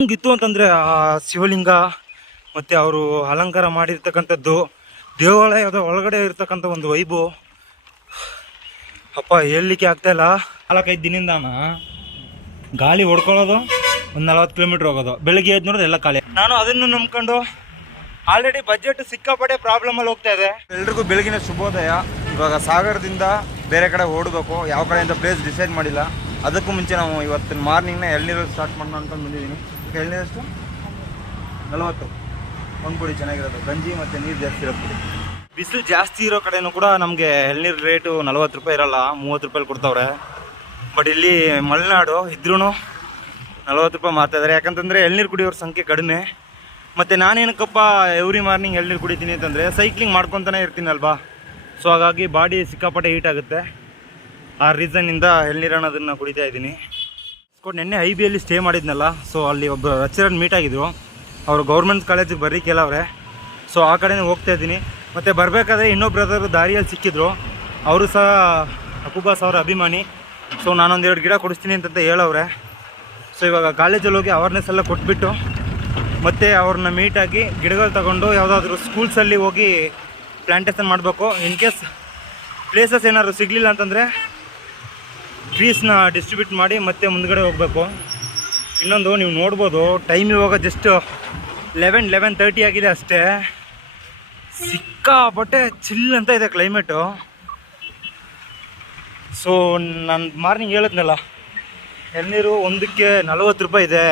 ಹೆಂಗಿತ್ತು ಅಂತಂದರೆ ಆ ಶಿವಲಿಂಗ ಮತ್ತು ಅವರು ಅಲಂಕಾರ ಮಾಡಿರ್ತಕ್ಕಂಥದ್ದು ದೇವಾಲಯದ ಒಳಗಡೆ ಇರ್ತಕ್ಕಂಥ ಒಂದು ವೈಬು ಅಪ್ಪ ಹೇಳಲಿಕ್ಕೆ ಆಗ್ತಾಯಿಲ್ಲ. 4-5 ದಿನದಿಂದ ಗಾಳಿ ಹೊಡ್ಕೊಳ್ಳೋದು, ಒಂದು 40 ಕಿಲೋಮೀಟ್ರ್ ಹೋಗೋದು, ಬೆಳಗ್ಗೆ ಎದ್ದು ನೋಡೋದು ಎಲ್ಲ ಖಾಲಿ. ನಾನು ಅದನ್ನು ನಂಬ್ಕೊಂಡು ಆಲ್ರೆಡಿ ಬಜೆಟ್ ಸಿಕ್ಕಾಪಟ್ಟೆ ಪ್ರಾಬ್ಲಮಲ್ಲಿ ಹೋಗ್ತಾ ಇದೆ. ಎಲ್ರಿಗೂ ಬೆಳಗಿನ ಶುಭೋದಯ. ಇವಾಗ ಸಾಗರದಿಂದ ಬೇರೆ ಕಡೆ ಓಡಬೇಕು, ಯಾವ ಕಡೆಯಿಂದ ಪ್ಲೇಸ್ ಡಿಸೈಡ್ ಮಾಡಿಲ್ಲ. ಅದಕ್ಕೂ ಮುಂಚೆ ನಾವು ಇವತ್ತಿನ ಮಾರ್ನಿಂಗ್ನ ಎಳ್ನೀರಲ್ಲಿ ಸ್ಟಾರ್ಟ್ ಮಾಡೋಣ ಅಂತ ಬಂದಿದ್ದೀನಿ. ಎಳ್ನೀರಷ್ಟು 40 ಒಂದು ಪುಡಿ ಚೆನ್ನಾಗಿರೋದು, ಗಂಜಿ ಮತ್ತು ನೀರು ಜಾಸ್ತಿ ಇರೋ ಪುಡಿ. ಬಿಸಿಲು ಜಾಸ್ತಿ ಇರೋ ಕಡೆನೂ ಕೂಡ ನಮಗೆ ಎಳ್ನೀರು ರೇಟು 40 ರೂಪಾಯಿ ಇರೋಲ್ಲ, 30 ರೂಪಾಯಿ ಕೊಡ್ತಾವ್ರೆ. ಬಟ್ ಇಲ್ಲಿ ಮಲೆನಾಡು ಇದ್ರೂ 40 ರೂಪಾಯಿ ಮಾರ್ತಾಯಿದ್ದಾರೆ. ಯಾಕಂತಂದರೆ ಎಳ್ನೀರು ಕುಡಿಯೋರ ಸಂಖ್ಯೆ ಕಡಿಮೆ. ಮತ್ತು ನಾನೇನಕ್ಕಪ್ಪ ಎವ್ರಿ ಮಾರ್ನಿಂಗ್ ಎಳ್ನೀರು ಕುಡಿತೀನಿ ಅಂತಂದರೆ ಸೈಕ್ಲಿಂಗ್ ಮಾಡ್ಕೊತಾನೆ ಇರ್ತೀನಲ್ವಾ, ಸೊ ಹಾಗಾಗಿ ಬಾಡಿ ಸಿಕ್ಕಾಪಟ್ಟೆ ಹೀಟ್ ಆಗುತ್ತೆ. ಆ ರೀಸನ್ನಿಂದ ಎಳ್ನೀರು ಅನ್ನೋದನ್ನು ಕುಡಿತಾ ಇದ್ದೀನಿ. ನೆನ್ನೆ IBಯಲ್ಲಿ ಸ್ಟೇ ಮಾಡಿದ್ನಲ್ಲ, ಸೊ ಅಲ್ಲಿ ಒಬ್ಬ ಲೆಕ್ಚರರ್ ಮೀಟ್ ಆಗಿದ್ರು. ಅವರು ಗೌರ್ಮೆಂಟ್ ಕಾಲೇಜಿಗೆ ಬರ್ರಿ ಕೆಲವ್ರೆ, ಸೊ ಆ ಕಡೆನೇ ಹೋಗ್ತಾ ಇದ್ದೀನಿ. ಮತ್ತು ಬರಬೇಕಾದ್ರೆ ಇನ್ನೊಬ್ಬ ಬ್ರದರು ದಾರಿಯಲ್ಲಿ ಸಿಕ್ಕಿದ್ರು. ಅವರು ಸಹ ಅಪ್ಪುಬಾಸ್ ಅವರ ಅಭಿಮಾನಿ. ಸೊ ನಾನೊಂದೆರಡು ಗಿಡ ಕೊಡಿಸ್ತೀನಿ ಅಂತ ಹೇಳವ್ರೆ. ಸೊ ಇವಾಗ ಕಾಲೇಜಲ್ಲಿ ಹೋಗಿ ಅವೇರ್ನೆಸ್ ಎಲ್ಲ ಕೊಟ್ಬಿಟ್ಟು ಮತ್ತು ಅವ್ರನ್ನ ಮೀಟಾಗಿ ಗಿಡಗಳು ತಗೊಂಡು ಯಾವುದಾದ್ರೂ ಸ್ಕೂಲ್ಸಲ್ಲಿ ಹೋಗಿ ಪ್ಲ್ಯಾಂಟೇಷನ್ ಮಾಡಬೇಕು. ಇನ್ ಕೇಸ್ ಪ್ಲೇಸಸ್ ಏನಾದ್ರು ಸಿಗಲಿಲ್ಲ ಅಂತಂದರೆ ಟ್ರೀಸ್ನ ಡಿಸ್ಟ್ರಿಬ್ಯೂಟ್ ಮಾಡಿ ಮತ್ತೆ ಮುಂದ್ಗಡೆ ಹೋಗಬೇಕು. ಇನ್ನೊಂದು ನೀವು ನೋಡ್ಬೋದು, ಟೈಮ್ ಇವಾಗ ಜಸ್ಟ್ 11:30 ಆಗಿದೆ ಅಷ್ಟೇ. ಸಿಕ್ಕಾಪಟ್ಟೆ ಚಿಲ್ ಅಂತ ಇದೆ ಕ್ಲೈಮೇಟು. ಸೊ ನಾನು ಮಾರ್ನಿಂಗ್ ಹೇಳಿದ್ನಲ್ಲ, ಎಳ್ನೀರು ಒಂದಕ್ಕೆ 40 ರೂಪಾಯಿ ಇದೆ,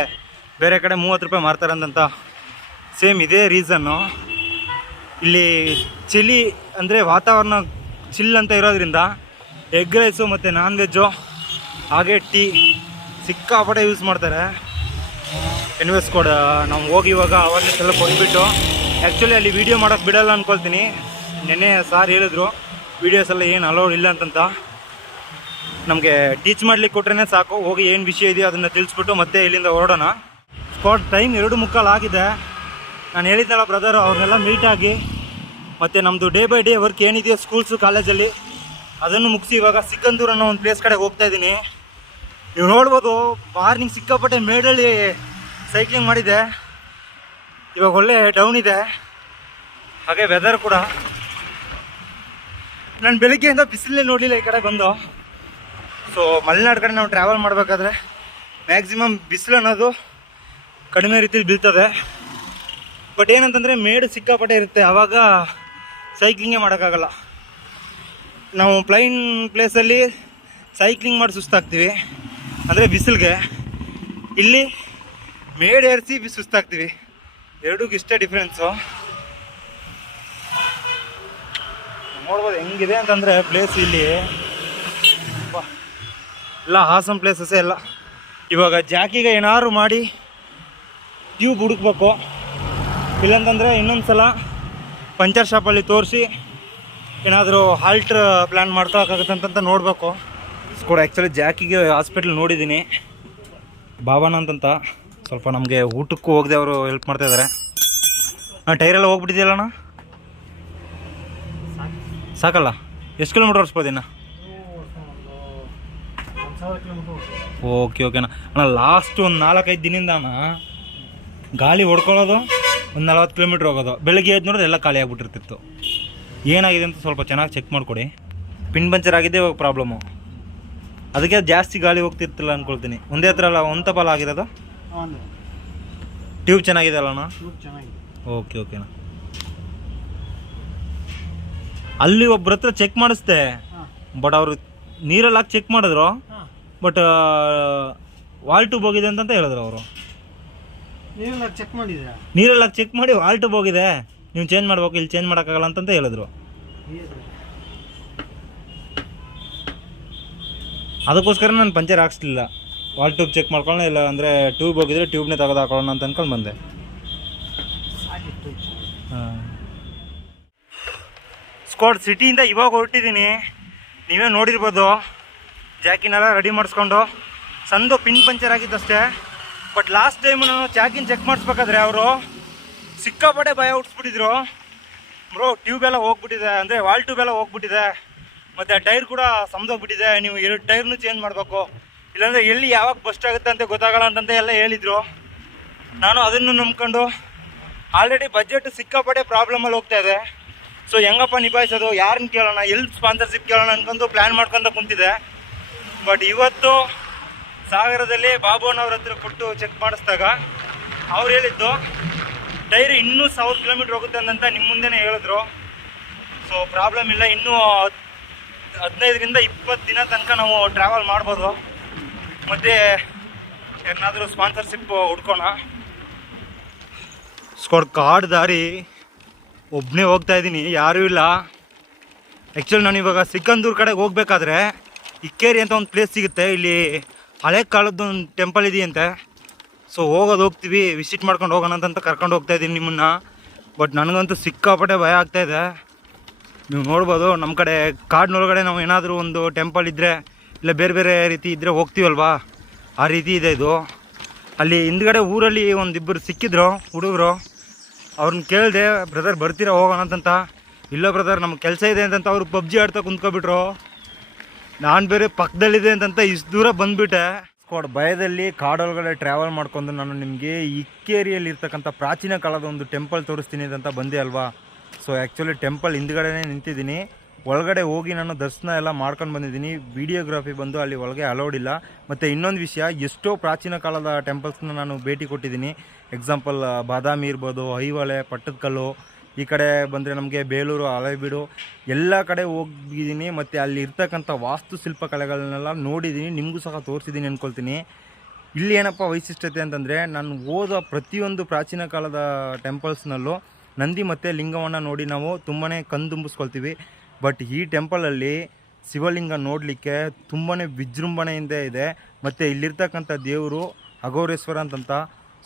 ಬೇರೆ ಕಡೆ 30 ರೂಪಾಯಿ ಮಾರ್ತಾರಂತ. ಸೇಮ್ ಇದೇ ರೀಸನ್ನು. ಇಲ್ಲಿ ಚಳಿ ಅಂದರೆ ವಾತಾವರಣ ಚಿಲ್ ಅಂತ ಇರೋದ್ರಿಂದ ಎಗ್ ರೈಸು ಮತ್ತು ನಾನ್ ವೆಜ್ಜು ಹಾಗೆ ಟೀ ಸಿಕ್ಕಾಪಟ್ಟೆ ಯೂಸ್ ಮಾಡ್ತಾರೆ. ಎನ್ವೆಸ್ ಕೂಡ ನಾವು ಹೋಗಿ ಇವಾಗ ಅವೇರ್ನೆಸ್ ಎಲ್ಲ ಕೊಟ್ಬಿಟ್ಟು, ಆ್ಯಕ್ಚುಲಿ ಅಲ್ಲಿ ವೀಡಿಯೋ ಮಾಡೋಕ್ಕೆ ಬಿಡೋಲ್ಲ ಅಂದ್ಕೊಳ್ತೀನಿ. ನೆನ್ನೆ ಸಾರ್ ಹೇಳಿದ್ರು ವೀಡಿಯೋಸ್ ಎಲ್ಲ ಏನು ಅಲೌಡ್ ಇಲ್ಲ ಅಂತಂತ. ನಮಗೆ ಟೀಚ್ ಮಾಡ್ಲಿಕ್ಕೆ ಕೊಟ್ರೇ ಸಾಕು, ಹೋಗಿ ಏನು ವಿಷಯ ಇದೆಯೋ ಅದನ್ನು ತಿಳಿಸ್ಬಿಟ್ಟು ಮತ್ತೆ ಇಲ್ಲಿಂದ ಹೊರಡೋಣ. ಸ್ಪಾಟ್ ಟೈಮ್ 2:45 ಆಗಿದೆ. ನಾನು ಹೇಳಿದ್ನಲ್ಲ ಬ್ರದರ್, ಅವ್ರನ್ನೆಲ್ಲ ಮೀಟಾಗಿ ಮತ್ತು ನಮ್ಮದು ಡೇ ಬೈ ಡೇ ವರ್ಕ್ ಏನಿದೆಯೋ ಸ್ಕೂಲ್ಸು ಕಾಲೇಜಲ್ಲಿ ಅದನ್ನು ಮುಗಿಸಿ ಇವಾಗ ಸಿಕ್ಕಂದೂರು ಅನ್ನೋ ಒಂದು ಪ್ಲೇಸ್ ಕಡೆ ಹೋಗ್ತಾ ಇದ್ದೀನಿ. ನೀವು ನೋಡ್ಬೋದು, ಮಾರ್ನಿಂಗ್ ಸಿಕ್ಕಾಪಟ್ಟೆ ಮೇಡಲ್ಲಿ ಸೈಕ್ಲಿಂಗ್ ಮಾಡಿದೆ. ಇವಾಗ ಒಳ್ಳೆ ಡೌನ್ ಇದೆ, ಹಾಗೆ ವೆದರ್ ಕೂಡ. ನಾನು ಬೆಳಗ್ಗೆಯಿಂದ ಬಿಸಿಲೇ ನೋಡಲಿಲ್ಲ ಈ ಕಡೆ ಬಂದು. ಸೊ ಮಲೆನಾಡು ಕಡೆ ನಾವು ಟ್ರಾವೆಲ್ ಮಾಡಬೇಕಾದ್ರೆ ಮ್ಯಾಕ್ಸಿಮಮ್ ಬಿಸಿಲು ಅನ್ನೋದು ಕಡಿಮೆ ರೀತಿಯಲ್ಲಿ ಬೀಳ್ತದೆ. ಬಟ್ ಏನಂತಂದರೆ ಮೇಡು ಸಿಕ್ಕಾಪಟ್ಟೆ ಇರುತ್ತೆ, ಆವಾಗ ಸೈಕ್ಲಿಂಗೇ ಮಾಡೋಕ್ಕಾಗಲ್ಲ. ನಾವು ಪ್ಲೈನ್ ಪ್ಲೇಸಲ್ಲಿ ಸೈಕ್ಲಿಂಗ್ ಮಾಡಿ ಸುಸ್ತಾಗ್ತೀವಿ, ಅಂದರೆ ಬಿಸಿಲಿಗೆ. ಇಲ್ಲಿ ಮೇಡ್ ಏರಿಸಿ ಸುಸ್ತಾಗ್ತೀವಿ. ಎರಡಕ್ಕೂ ಇಷ್ಟೇ ಡಿಫ್ರೆನ್ಸು. ನೋಡ್ಬೋದು ಹೆಂಗಿದೆ ಅಂತಂದರೆ ಪ್ಲೇಸ್ ಇಲ್ಲಿ ಎಲ್ಲ ಹಾಸಮ್ ಪ್ಲೇಸಸ್ಸೇ ಎಲ್ಲ. ಇವಾಗ ಜಾಕಿಗೆ ಏನಾದ್ರು ಮಾಡಿ ಟ್ಯೂಬ್ ಹುಡುಕ್ಬೇಕು, ಇಲ್ಲಾಂತಂದರೆ ಇನ್ನೊಂದು ಸಲ ಪಂಚರ್ ಶಾಪಲ್ಲಿ ತೋರಿಸಿ ಏನಾದರೂ ಹಾಲ್ಟ್ರ್ ಪ್ಲ್ಯಾನ್ ಮಾಡ್ಕೊಳಕ್ಕಾಗತ್ತಂತ ನೋಡಬೇಕು. ಕೂಡ ಆ್ಯಕ್ಚುಲಿ ಜಾಕಿಗೆ ಹಾಸ್ಪಿಟ್ಲ್ ನೋಡಿದ್ದೀನಿ, ಬಾಬಾನ ಅಂತಂತ. ಸ್ವಲ್ಪ ನಮಗೆ ಊಟಕ್ಕೂ ಹೋಗದೆ ಅವರು ಹೆಲ್ಪ್ ಮಾಡ್ತಾಯಿದ್ದಾರೆ. ಟೈರೆಲ್ಲ ಹೋಗ್ಬಿಟ್ಟಿದೆಯಲ್ಲಣ್ಣ, ಸಾಕಲ್ಲ? ಎಷ್ಟು ಕಿಲೋಮೀಟ್ರ್ ಓಡಿಸ್ಬೋದು ಇನ್ನು? ಓಕೆ ಓಕೆನಾ ಅಣ್ಣ. ಲಾಸ್ಟ್ ಒಂದು 4-5 ದಿನದಿಂದ ಗಾಳಿ ಹೊಡ್ಕೊಳ್ಳೋದು, ಒಂದು 40 ಕಿಲೋಮೀಟ್ರ್ ಹೋಗೋದು, ಬೆಳಗ್ಗೆ ಎದ್ದು ನೋಡೋದು ಎಲ್ಲ ಖಾಲಿ ಆಗಿಬಿಟ್ಟಿರ್ತಿತ್ತು. ಏನಾಗಿದೆ ಅಂತ ಸ್ವಲ್ಪ ಚೆನ್ನಾಗಿ ಚೆಕ್ ಮಾಡಿಕೊಡಿ. ಪಿನ್ ಪಂಚರ್ ಆಗಿದೆ ಇವಾಗ ಪ್ರಾಬ್ಲಮ್ಮು, ಅದಕ್ಕೆ ಜಾಸ್ತಿ ಗಾಳಿ ಹೋಗ್ತಿರ್ತಿಲ್ಲ ಅಂದ್ಕೊಳ್ತೀನಿ. ಒಂದೇ ಹತ್ರ ಅಲ್ಲ, ಒಂದು ತಪಾಲ ಆಗಿರೋದು. ಟ್ಯೂಬ್ ಚೆನ್ನಾಗಿದೆ ಅಲ್ಲಣ್ಣ? ಓಕೆ ಓಕೆನಾ. ಅಲ್ಲಿ ಒಬ್ಬರ ಹತ್ರ ಚೆಕ್ ಮಾಡಿಸ್ದೆ, ಬಟ್ ಅವರು ನೀರಲ್ಲಿ ಹಾಕಿ ಚೆಕ್ ಮಾಡಿದ್ರು, ಬಟ್ ವಾಲ್ ಟ್ಯೂಬ್ ಹೋಗಿದೆ ಅಂತ ಹೇಳಿದ್ರು ಅವರು. ನೀರಲ್ಲಿ ಹಾಕಿ ಚೆಕ್ ಮಾಡಿ ವಾಲ್ ಟ್ಯೂಬ್ ಹೋಗಿದೆ, ನೀವು ಚೇಂಜ್ ಮಾಡ್ಬೇಕು, ಇಲ್ಲಿ ಚೇಂಜ್ ಮಾಡೋಕ್ಕಾಗಲ್ಲ ಅಂತಂತ ಹೇಳಿದ್ರು. ಅದಕ್ಕೋಸ್ಕರ ನಾನು ಪಂಚರ್ ಹಾಕ್ಸ್ಲಿಲ್ಲ, ವಾಲ್ ಟ್ಯೂಬ್ ಚೆಕ್ ಮಾಡ್ಕೊಳ್ಳೋಣ, ಇಲ್ಲ ಅಂದರೆ ಟ್ಯೂಬ್ ಹೋಗಿದ್ರೆ ಟ್ಯೂಬ್ನೇ ತೆಗೆದು ಹಾಕೊಳ್ಳೋಣ ಅಂತ ಅಂದ್ಕೊಂಡು ಬಂದೆ. ಹಾಂ, ಸ್ಕ್ವಾಡ್ ಸಿಟಿಯಿಂದ ಇವಾಗ ಹೊರಟಿದ್ದೀನಿ. ನೀವೇ ನೋಡಿರ್ಬೋದು, ಜಾಕಿನೆಲ್ಲ ರೆಡಿ ಮಾಡಿಸ್ಕೊಂಡು. ಸಂದು ಪಿನ್ ಪಂಚರ್ ಆಗಿದ್ದಷ್ಟೇ. ಬಟ್ ಲಾಸ್ಟ್ ಟೈಮು ನಾನು ಜಾಕಿನ ಚೆಕ್ ಮಾಡಿಸ್ಬೇಕಾದ್ರೆ ಅವರು ಸಿಕ್ಕಾಪಟ್ಟೆ ಭಯ ಹುಟ್ಟಿಸ್ಬಿಟ್ಟಿದ್ರು. ಬ್ರೋ ಟ್ಯೂಬ್ ಎಲ್ಲ ಹೋಗ್ಬಿಟ್ಟಿದೆ, ಅಂದರೆ ವಾಲ್ ಟ್ಯೂಬ್ ಎಲ್ಲ ಹೋಗ್ಬಿಟ್ಟಿದೆ, ಮತ್ತು ಟೈರ್ ಕೂಡ ಸಮದೋಗ್ಬಿಟ್ಟಿದೆ, ನೀವು 2 ಟೈರ್ನು ಚೇಂಜ್ ಮಾಡಬೇಕು, ಇಲ್ಲಾಂದರೆ ಎಲ್ಲಿ ಯಾವಾಗ ಬಸ್ಟ್ ಆಗುತ್ತೆ ಅಂತ ಗೊತ್ತಾಗಲ್ಲ ಅಂತಂತ ಎಲ್ಲ ಹೇಳಿದರು. ನಾನು ಅದನ್ನು ನಂಬ್ಕೊಂಡು ಆಲ್ರೆಡಿ ಬಜೆಟ್ ಸಿಕ್ಕಾಪಟ್ಟೆ ಪ್ರಾಬ್ಲಮಲ್ಲಿ ಹೋಗ್ತಾ ಇದೆ. ಸೊ ಹೆಂಗಪ್ಪ ನಿಭಾಯಿಸೋದು, ಯಾರನ್ನ ಕೇಳೋಣ, ಎಲ್ಲಿ ಸ್ಪಾನ್ಸರ್ಶಿಪ್ ಕೇಳೋಣ ಅನ್ಕೊಂಡು ಪ್ಲ್ಯಾನ್ ಮಾಡ್ಕೊಂಡು ಕುಂತಿದೆ. ಬಟ್ ಇವತ್ತು ಸಾಗರದಲ್ಲಿ ಬಾಬುನವ್ರ ಹತ್ರ ಕೊಟ್ಟು ಚೆಕ್ ಮಾಡಿಸಿದಾಗ ಅವ್ರು ಹೇಳಿದ್ದು ಟೈರ್ ಇನ್ನೂ 1000 ಕಿಲೋಮೀಟ್ರ್ ಹೋಗುತ್ತೆ ಅಂತ ನಿಮ್ಮ ಮುಂದೆನೇ ಹೇಳಿದ್ರು. ಸೊ ಪ್ರಾಬ್ಲಮ್ ಇಲ್ಲ, ಇನ್ನೂ 15ರಿಂದ 20 ದಿನ ತನಕ ನಾವು ಟ್ರಾವೆಲ್ ಮಾಡ್ಬೋದು. ಮತ್ತು ಏನಾದರೂ ಸ್ಪಾನ್ಸರ್ಶಿಪ್ ಹುಡ್ಕೋಣ. ಕಾಡು ದಾರಿ ಒಬ್ಬನೇ ಹೋಗ್ತಾ ಇದ್ದೀನಿ, ಯಾರೂ ಇಲ್ಲ. ಆ್ಯಕ್ಚುಲಿ ನಾನು ಇವಾಗ ಸಿಕ್ಕಂದೂರು ಕಡೆಗೆ ಹೋಗ್ಬೇಕಾದ್ರೆ ಇಕ್ಕೇರಿ ಅಂತ ಒಂದು ಪ್ಲೇಸ್ ಸಿಗುತ್ತೆ, ಇಲ್ಲಿ ಹಳೆ ಕಾಲದ್ದು ಒಂದು ಟೆಂಪಲ್ ಇದೆಯಂತೆ. ಸೊ ಹೋಗ್ತೀವಿ, ವಿಸಿಟ್ ಮಾಡ್ಕೊಂಡು ಹೋಗೋಣ ಅಂತ ಕರ್ಕೊಂಡು ಹೋಗ್ತಾಯಿದ್ದೀನಿ ನಿಮ್ಮನ್ನು. ಬಟ್ ನನಗಂತೂ ಸಿಕ್ಕಾಪಟ್ಟೆ ಭಯ ಆಗ್ತಾಯಿದೆ. ನೀವು ನೋಡ್ಬೋದು, ನಮ್ಮ ಕಡೆ ಕಾಡಿನೊಳಗಡೆ ನಾವು ಏನಾದರೂ ಒಂದು ಟೆಂಪಲ್ ಇದ್ದರೆ ಇಲ್ಲ ಬೇರೆ ಬೇರೆ ರೀತಿ ಇದ್ದರೆ ಹೋಗ್ತೀವಲ್ವಾ, ಆ ರೀತಿ ಇದೆ ಇದು. ಅಲ್ಲಿ ಹಿಂದ್ಗಡೆ ಊರಲ್ಲಿ ಒಂದಿಬ್ಬರು ಸಿಕ್ಕಿದ್ರು ಹುಡುಗರು, ಅವ್ರನ್ನ ಕೇಳಿದೆ, ಬ್ರದರ್ ಬರ್ತೀರಾ ಹೋಗೋಣ ಅಂತಂತ. ಇಲ್ಲ ಬ್ರದರ್ ನಮ್ಗೆ ಕೆಲಸ ಇದೆ ಅಂತಂತ ಅವರು ಪಬ್ಜಿ ಆಡ್ತಾ ಕುಂತ್ಕೊಬಿಟ್ರು. ನಾನು ಬೇರೆ ಪಕ್ಕದಲ್ಲಿದೆ ಅಂತಂತ ಇಷ್ಟು ದೂರ ಬಂದುಬಿಟ್ಟೆ. ಭಯದಲ್ಲಿ ಕಾಡೊಳಗಡೆ ಟ್ರಾವೆಲ್ ಮಾಡ್ಕೊಂಡು ನಾನು ನಿಮಗೆ ಇಕ್ಕೇರಿಯಲ್ಲಿ ಇರ್ತಕ್ಕಂಥ ಪ್ರಾಚೀನ ಕಾಲದ ಒಂದು ಟೆಂಪಲ್ ತೋರಿಸ್ತೀನಿ ಅಂತ ಬಂದೆ ಅಲ್ವಾ. ಸೊ ಆ್ಯಕ್ಚುಲಿ ಟೆಂಪಲ್ ಹಿಂದ್ಗಡೆನೇ ನಿಂತಿದ್ದೀನಿ, ಒಳಗಡೆ ಹೋಗಿ ನಾನು ದರ್ಶನ ಎಲ್ಲ ಮಾಡ್ಕೊಂಡು ಬಂದಿದ್ದೀನಿ. ವಿಡಿಯೋಗ್ರಫಿ ಬಂದು ಅಲ್ಲಿ ಒಳಗೆ ಅಲೌಡ್ ಇಲ್ಲ. ಮತ್ತು ಇನ್ನೊಂದು ವಿಷಯ, ಎಷ್ಟೋ ಪ್ರಾಚೀನ ಕಾಲದ ಟೆಂಪಲ್ಸ್ನ ನಾನು ಭೇಟಿ ಕೊಟ್ಟಿದ್ದೀನಿ. ಎಕ್ಸಾಂಪಲ್ ಬಾದಾಮಿ ಇರ್ಬೋದು, ಐಹೊಳೆ, ಪಟ್ಟದಕಲ್ಲು, ಈ ಕಡೆ ಬಂದರೆ ನಮಗೆ ಬೇಲೂರು, ಹಳೆಬೀಡು, ಎಲ್ಲ ಕಡೆ ಹೋಗಿದ್ದೀನಿ. ಮತ್ತು ಅಲ್ಲಿ ಇರ್ತಕ್ಕಂಥ ವಾಸ್ತುಶಿಲ್ಪ ಕಲೆಗಳನ್ನೆಲ್ಲ ನೋಡಿದ್ದೀನಿ, ನಿಮಗೂ ಸಹ ತೋರಿಸಿದ್ದೀನಿ ಅಂದ್ಕೊಳ್ತೀನಿ. ಇಲ್ಲಿ ಏನಪ್ಪ ವೈಶಿಷ್ಟ್ಯತೆ ಅಂತಂದರೆ, ನಾನು ಹೋದ ಪ್ರತಿಯೊಂದು ಪ್ರಾಚೀನ ಕಾಲದ ಟೆಂಪಲ್ಸ್ನಲ್ಲೂ ನಂದಿ ಮತ್ತು ಲಿಂಗವನ್ನು ನೋಡಿ ನಾವು ತುಂಬಾ ಕಣ್ತುಂಬಿಸ್ಕೊಳ್ತೀವಿ. ಬಟ್ ಈ ಟೆಂಪಲಲ್ಲಿ ಶಿವಲಿಂಗ ನೋಡಲಿಕ್ಕೆ ತುಂಬಾ ವಿಜೃಂಭಣೆಯಿಂದ ಇದೆ. ಮತ್ತು ಇಲ್ಲಿರ್ತಕ್ಕಂಥ ದೇವರು ಅಘೋರೇಶ್ವರ ಅಂತಂತ.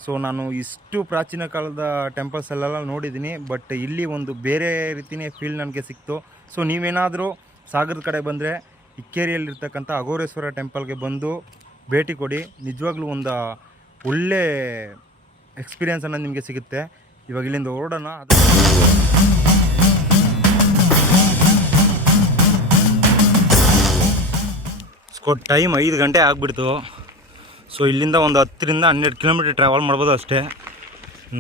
ಸೊ ನಾನು ಇಷ್ಟು ಪ್ರಾಚೀನ ಕಾಲದ ಟೆಂಪಲ್ಸ್ ಎಲ್ಲ ನೋಡಿದ್ದೀನಿ, ಬಟ್ ಇಲ್ಲಿ ಒಂದು ಬೇರೆ ರೀತಿಯೇ ಫೀಲ್ ನನಗೆ ಸಿಕ್ತು. ಸೊ ನೀವೇನಾದರೂ ಸಾಗರದ ಕಡೆ ಬಂದರೆ ಇಕ್ಕೇರಿಯಲ್ಲಿರ್ತಕ್ಕಂಥ ಅಘೋರೇಶ್ವರ ಟೆಂಪಲ್ಗೆ ಬಂದು ಭೇಟಿ ಕೊಡಿ. ನಿಜವಾಗ್ಲೂ ಒಂದು ಒಳ್ಳೆ ಎಕ್ಸ್ಪೀರಿಯೆನ್ಸ್ ಅನ್ನೋದು ನಿಮಗೆ ಸಿಗುತ್ತೆ. ಇವಾಗ ಇಲ್ಲಿಂದ ಹೊರಡೋಣ. ಟೈಮ್ 5 ಗಂಟೆ ಆಗಿಬಿಡ್ತು. ಸೊ ಇಲ್ಲಿಂದ ಒಂದು 10ರಿಂದ 12 ಕಿಲೋಮೀಟ್ರ್ ಟ್ರಾವೆಲ್ ಮಾಡ್ಬೋದು ಅಷ್ಟೇ.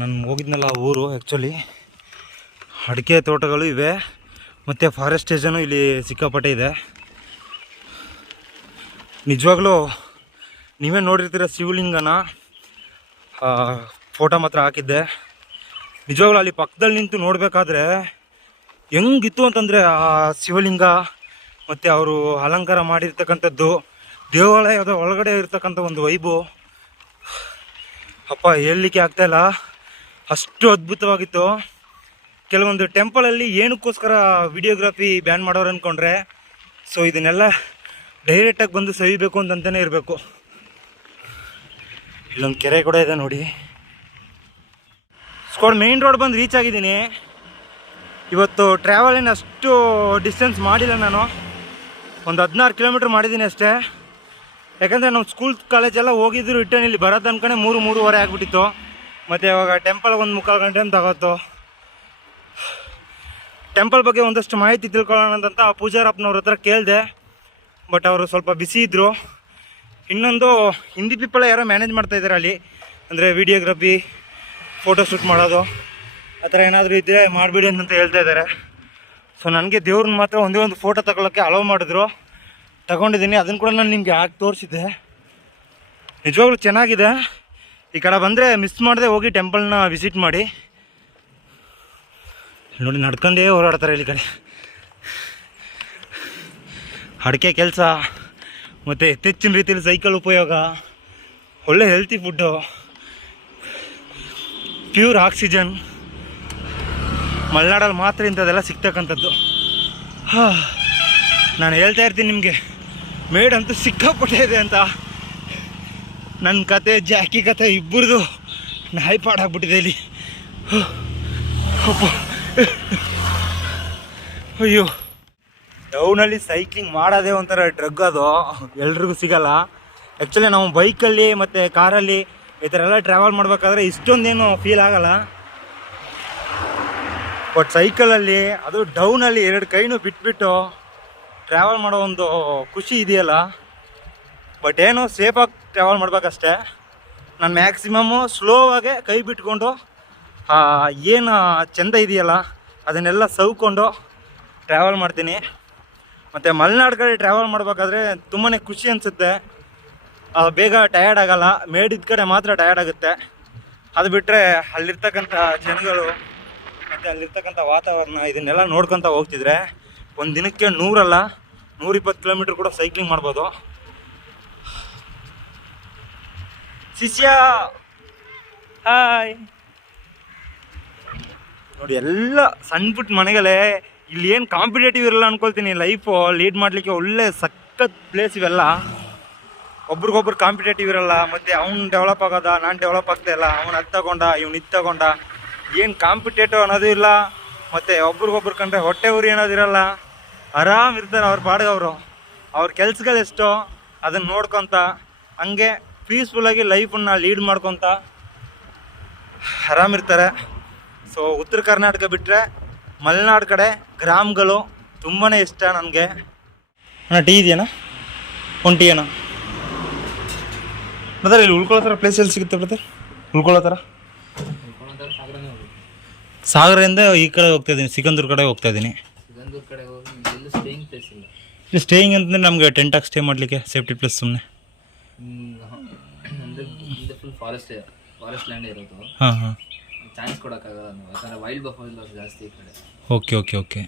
ನಾನು ಹೋಗಿದ್ನಲ್ಲ ಆ ಊರು, ಆ್ಯಕ್ಚುಲಿ ಅಡಿಕೆ ತೋಟಗಳು ಇವೆ ಮತ್ತು ಫಾರೆಸ್ಟ್ ಸ್ಟೇಷನು ಇಲ್ಲಿ ಸಿಕ್ಕಾಪಟ್ಟೆ ಇದೆ. ನಿಜವಾಗ್ಲೂ ನೀವೇ ನೋಡಿರ್ತೀರ ಶಿವಲಿಂಗನ, ಫೋಟೋ ಮಾತ್ರ ಹಾಕಿದ್ದೆ. ನಿಜವಾಗ್ಲೂ ಅಲ್ಲಿ ಪಕ್ಕದಲ್ಲಿ ನಿಂತು ನೋಡಬೇಕಾದ್ರೆ ಹೆಂಗಿತ್ತು ಅಂತಂದರೆ ಆ ಶಿವಲಿಂಗ ಮತ್ತು ಅವರು ಅಲಂಕಾರ ಮಾಡಿರ್ತಕ್ಕಂಥದ್ದು, ದೇವಾಲಯದ ಒಳಗಡೆ ಇರ್ತಕ್ಕಂಥ ಒಂದು ವೈಬು, ಅಪ್ಪ ಹೇಳಲಿಕ್ಕೆ ಆಗ್ತಾಯಿಲ್ಲ, ಅಷ್ಟು ಅದ್ಭುತವಾಗಿತ್ತು. ಕೆಲವೊಂದು ಟೆಂಪಲಲ್ಲಿ ಏನಕ್ಕೋಸ್ಕರ ವಿಡಿಯೋಗ್ರಫಿ ಬ್ಯಾನ್ ಮಾಡೋರು ಅಂದ್ಕೊಂಡ್ರೆ, ಸೊ ಇದನ್ನೆಲ್ಲ ಡೈರೆಕ್ಟಾಗಿ ಬಂದು ಸವಿಬೇಕು ಅಂತಂತಲೇ ಇರಬೇಕು. ಇಲ್ಲೊಂದು ಕೆರೆ ಕೂಡ ಇದೆ ನೋಡಿ. ಮೇನ್ ರೋಡ್ ಬಂದು ರೀಚ್ ಆಗಿದ್ದೀನಿ. ಇವತ್ತು ಟ್ರಾವೆಲ್ ಏನು ಅಷ್ಟು ಡಿಸ್ಟೆನ್ಸ್ ಮಾಡಿಲ್ಲ, ನಾನು ಒಂದು 16 ಕಿಲೋಮೀಟ್ರ್ ಮಾಡಿದ್ದೀನಿ ಅಷ್ಟೇ. ಯಾಕಂದರೆ ನಾವು ಸ್ಕೂಲ್ ಕಾಲೇಜೆಲ್ಲ ಹೋಗಿದ್ರು ರಿಟರ್ನ್ ಇಲ್ಲಿ ಬರೋದು ಅನ್ಕೊಂಡೆ 3-3:30 ಆಗಿಬಿಟ್ಟಿತ್ತು. ಮತ್ತು ಇವಾಗ ಟೆಂಪಲ್ಗೆ ಒಂದು 3/4 ಗಂಟೆ ಅಂತ ಆಗೋತ್ತು. ಟೆಂಪಲ್ ಬಗ್ಗೆ ಒಂದಷ್ಟು ಮಾಹಿತಿ ತಿಳ್ಕೊಳ್ಳೋಣ ಅಂತ ಪೂಜಾರಪ್ಪನವ್ರ ಹತ್ರ ಕೇಳಿದೆ, ಬಟ್ ಅವರು ಸ್ವಲ್ಪ ಬಿಸಿ ಇದ್ದರು. ಇನ್ನೊಂದು ಹಿಂದಿ ಪೀಪಲ್ ಯಾರೋ ಮ್ಯಾನೇಜ್ ಮಾಡ್ತಾಯಿದ್ದಾರೆ ಅಲ್ಲಿ, ಅಂದರೆ ವಿಡಿಯೋಗ್ರಫಿ, ಫೋಟೋಶೂಟ್ ಮಾಡೋದು ಆ ಥರ ಏನಾದರೂ ಇದ್ದರೆ ಮಾಡಿಬಿಡಿ ಅಂತ ಹೇಳ್ತಾ ಇದ್ದಾರೆ. ಸೊ ನನಗೆ ದೇವ್ರನ್ನ ಮಾತ್ರ ಒಂದೇ ಒಂದು ಫೋಟೋ ತಗೊಳ್ಳೋಕ್ಕೆ ಅಲೋ ಮಾಡಿದ್ರು, ತಗೊಂಡಿದ್ದೀನಿ. ಅದನ್ನು ಕೂಡ ನಾನು ನಿಮಗೆ ಹಾಕಿ ತೋರಿಸಿದ್ದೆ. ನಿಜವಾಗ್ಲೂ ಚೆನ್ನಾಗಿದೆ. ಈ ಕಡೆ ಬಂದರೆ ಮಿಸ್ ಮಾಡದೆ ಹೋಗಿ ಟೆಂಪಲ್ನ ವಿಸಿಟ್ ಮಾಡಿ. ನೋಡಿ ನಡ್ಕೊಂಡೇ ಓಡಾಡ್ತಾರೆ ಇಲ್ಲಿ ಕಡೆ. ಅಡಿಕೆ ಕೆಲಸ ಮತ್ತು ಹೆಚ್ಚಿನ ರೀತಿಯಲ್ಲಿ ಸೈಕಲ್ ಉಪಯೋಗ, ಒಳ್ಳೆ ಹೆಲ್ತಿ ಫುಡ್ಡು, ಪ್ಯೂರ್ ಆಕ್ಸಿಜನ್, ಮಲೆನಾಡಲ್ಲಿ ಮಾತ್ರ ಇಂಥದ್ದೆಲ್ಲ ಸಿಗ್ತಕ್ಕಂಥದ್ದು. ನಾನು ಹೇಳ್ತಾ ಇರ್ತೀನಿ ನಿಮಗೆ, ಮೇಡ್ ಅಂತೂ ಸಿಕ್ಕಾಪಟ್ಟೆ ಇದೆ ಅಂತ. ನನ್ನ ಕತೆ, ಜಾಕಿ ಕತೆ ಇಬ್ಬರದು ನಾಯಿಪಾಡಾಗ್ಬಿಟ್ಟಿದೆ ಇಲ್ಲಿ. ಅಯ್ಯೋ, ಟೌನಲ್ಲಿ ಸೈಕ್ಲಿಂಗ್ ಮಾಡೋದೇ ಒಂಥರ ಡ್ರಗ್, ಅದು ಎಲ್ರಿಗೂ ಸಿಗಲ್ಲ. ಆ್ಯಕ್ಚುಲಿ ನಾವು ಬೈಕಲ್ಲಿ ಮತ್ತು ಕಾರಲ್ಲಿ ಈ ಥರ ಎಲ್ಲ ಟ್ರಾವೆಲ್ ಮಾಡಬೇಕಾದ್ರೆ ಇಷ್ಟೊಂದೇನು ಫೀಲ್ ಆಗಲ್ಲ. ಬಟ್ ಸೈಕಲಲ್ಲಿ, ಅದು ಡೌನಲ್ಲಿ 2 ಕೈನೂ ಬಿಟ್ಬಿಟ್ಟು ಟ್ರಾವೆಲ್ ಮಾಡೋ ಒಂದು ಖುಷಿ ಇದೆಯಲ್ಲ. ಬಟ್ ಏನು ಸೇಫಾಗಿ ಟ್ರಾವೆಲ್ ಮಾಡಬೇಕಷ್ಟೇ. ನಾನು ಮ್ಯಾಕ್ಸಿಮಮ್ಮು ಸ್ಲೋ ಆಗಿ ಕೈ ಬಿಟ್ಕೊಂಡು ಏನು ಚೆಂದ ಇದೆಯಲ್ಲ ಅದನ್ನೆಲ್ಲ ಸವ್ಕೊಂಡು ಟ್ರಾವೆಲ್ ಮಾಡ್ತೀನಿ. ಮತ್ತು ಮಲೆನಾಡು ಕಡೆ ಟ್ರಾವೆಲ್ ಮಾಡಬೇಕಾದ್ರೆ ತುಂಬಾ ಖುಷಿ ಅನಿಸುತ್ತೆ. ಬೇಗ ಟಯರ್ಡ್ ಆಗೋಲ್ಲ. ಮೇಡಿದ ಕಡೆ ಮಾತ್ರ ಟಯರ್ಡ್ ಆಗುತ್ತೆ. ಅದು ಬಿಟ್ಟರೆ ಅಲ್ಲಿರ್ತಕ್ಕಂಥ ಜನಗಳು ಮತ್ತು ಅಲ್ಲಿರ್ತಕ್ಕಂಥ ವಾತಾವರಣ ಇದನ್ನೆಲ್ಲ ನೋಡ್ಕೊತ ಹೋಗ್ತಿದ್ರೆ ಒಂದು ದಿನಕ್ಕೆ 100 ಅಲ್ಲ 120 ಕಿಲೋಮೀಟ್ರ್ ಕೂಡ ಸೈಕ್ಲಿಂಗ್ ಮಾಡ್ಬೋದು. ಶಿಷ್ಯ ಹಾಯ್ ನೋಡಿ, ಎಲ್ಲ ಸಣ್ಣ ಪುಟ್ಟ ಮನೆಗಳೇ. ಇಲ್ಲಿ ಏನು ಕಾಂಪಿಟೇಟಿವ್ ಇರಲ್ಲ ಅಂದ್ಕೊಳ್ತೀನಿ. ಲೈಫು ಲೀಡ್ ಮಾಡಲಿಕ್ಕೆ ಒಳ್ಳೆ ಸಖತ್ ಪ್ಲೇಸ್ ಇವೆಲ್ಲ. ಒಬ್ರಿಗೊಬ್ರು ಕಾಂಪಿಟೇಟಿವ್ ಇರಲ್ಲ. ಮತ್ತು ಅವ್ನು ಡೆವಲಪ್ ಆಗೋದ, ನಾನು ಡೆವಲಪ್ ಆಗ್ತಾಯಿಲ್ಲ, ಅವ್ನು ಅದು ತಗೊಂಡ ಇವ್ನು ಇದು ತಗೊಂಡ, ಏನು ಕಾಂಪಿಟೇಟಿವ್ ಅನ್ನೋದು ಇಲ್ಲ. ಮತ್ತು ಒಬ್ರಿಗೊಬ್ರು ಕಂಡ್ರೆ ಹೊಟ್ಟೆ ಉರಿ ಅನ್ನೋದಿರಲ್ಲ. ಆರಾಮ್ ಇರ್ತಾರೆ ಅವ್ರ ಪಾಡ್ಗವರು. ಅವ್ರ ಕೆಲ್ಸಗಳೆಷ್ಟೋ ಅದನ್ನು ನೋಡ್ಕೊತ ಹಂಗೆ ಪೀಸ್ಫುಲ್ಲಾಗಿ ಲೈಫನ್ನು ಲೀಡ್ ಮಾಡ್ಕೊತ ಆರಾಮಿರ್ತಾರೆ. ಸೊ ಉತ್ತರ ಕರ್ನಾಟಕ ಬಿಟ್ಟರೆ ಮಲೆನಾಡು ಕಡೆ ಗ್ರಾಮಗಳು ತುಂಬಾ ಇಷ್ಟ ನನಗೆ. ಅಣ್ಣ ಟೀ ಇದೆಯಣ್ಣ? ಒಂದು ಟೀ ಅಣ್ಣ. ಬ್ರದರ್ ಇಲ್ಲಿ ಉಳ್ಕೊಳ್ಳೋ ಥರ ಪ್ಲೇಸ್ ಎಲ್ಲಿ ಸಿಗುತ್ತೆ ಬ್ರದರ್? ಉಳ್ಕೊಳ್ಳೋ ಥರ ಸಾಗರದಿಂದ ಈ ಕಡೆ ಹೋಗ್ತಾ ಇದ್ದೀನಿ, ಸಿಗಂದೂರು ಕಡೆ ಹೋಗ್ತಾ ಇದ್ದೀನಿ. ಇಲ್ಲಿ ಸ್ಟೇಯಿಂಗ್ ಅಂತಂದರೆ ನಮಗೆ ಟೆಂಟಾಗಿ ಸ್ಟೇ ಮಾಡಲಿಕ್ಕೆ ಸೇಫ್ಟಿ ಪ್ಲೇಸ್ ಸುಮ್ಮನೆ. ಫಾರೆಸ್ಟ್ ಲ್ಯಾಂಡ್ ಇರೋದು. ಹಾಂ ಹಾಂ, ಚಾನ್ಸ್ ಕೊಡೋಕ್ಕಾಗಲ್ಲ ನಾವು, ಯಾಕಂದರೆ ವೈಲ್ಡ್ ಬಫೆಲೋ ಜಾಸ್ತಿ ಈ ಕಡೆ. Okay okay okay.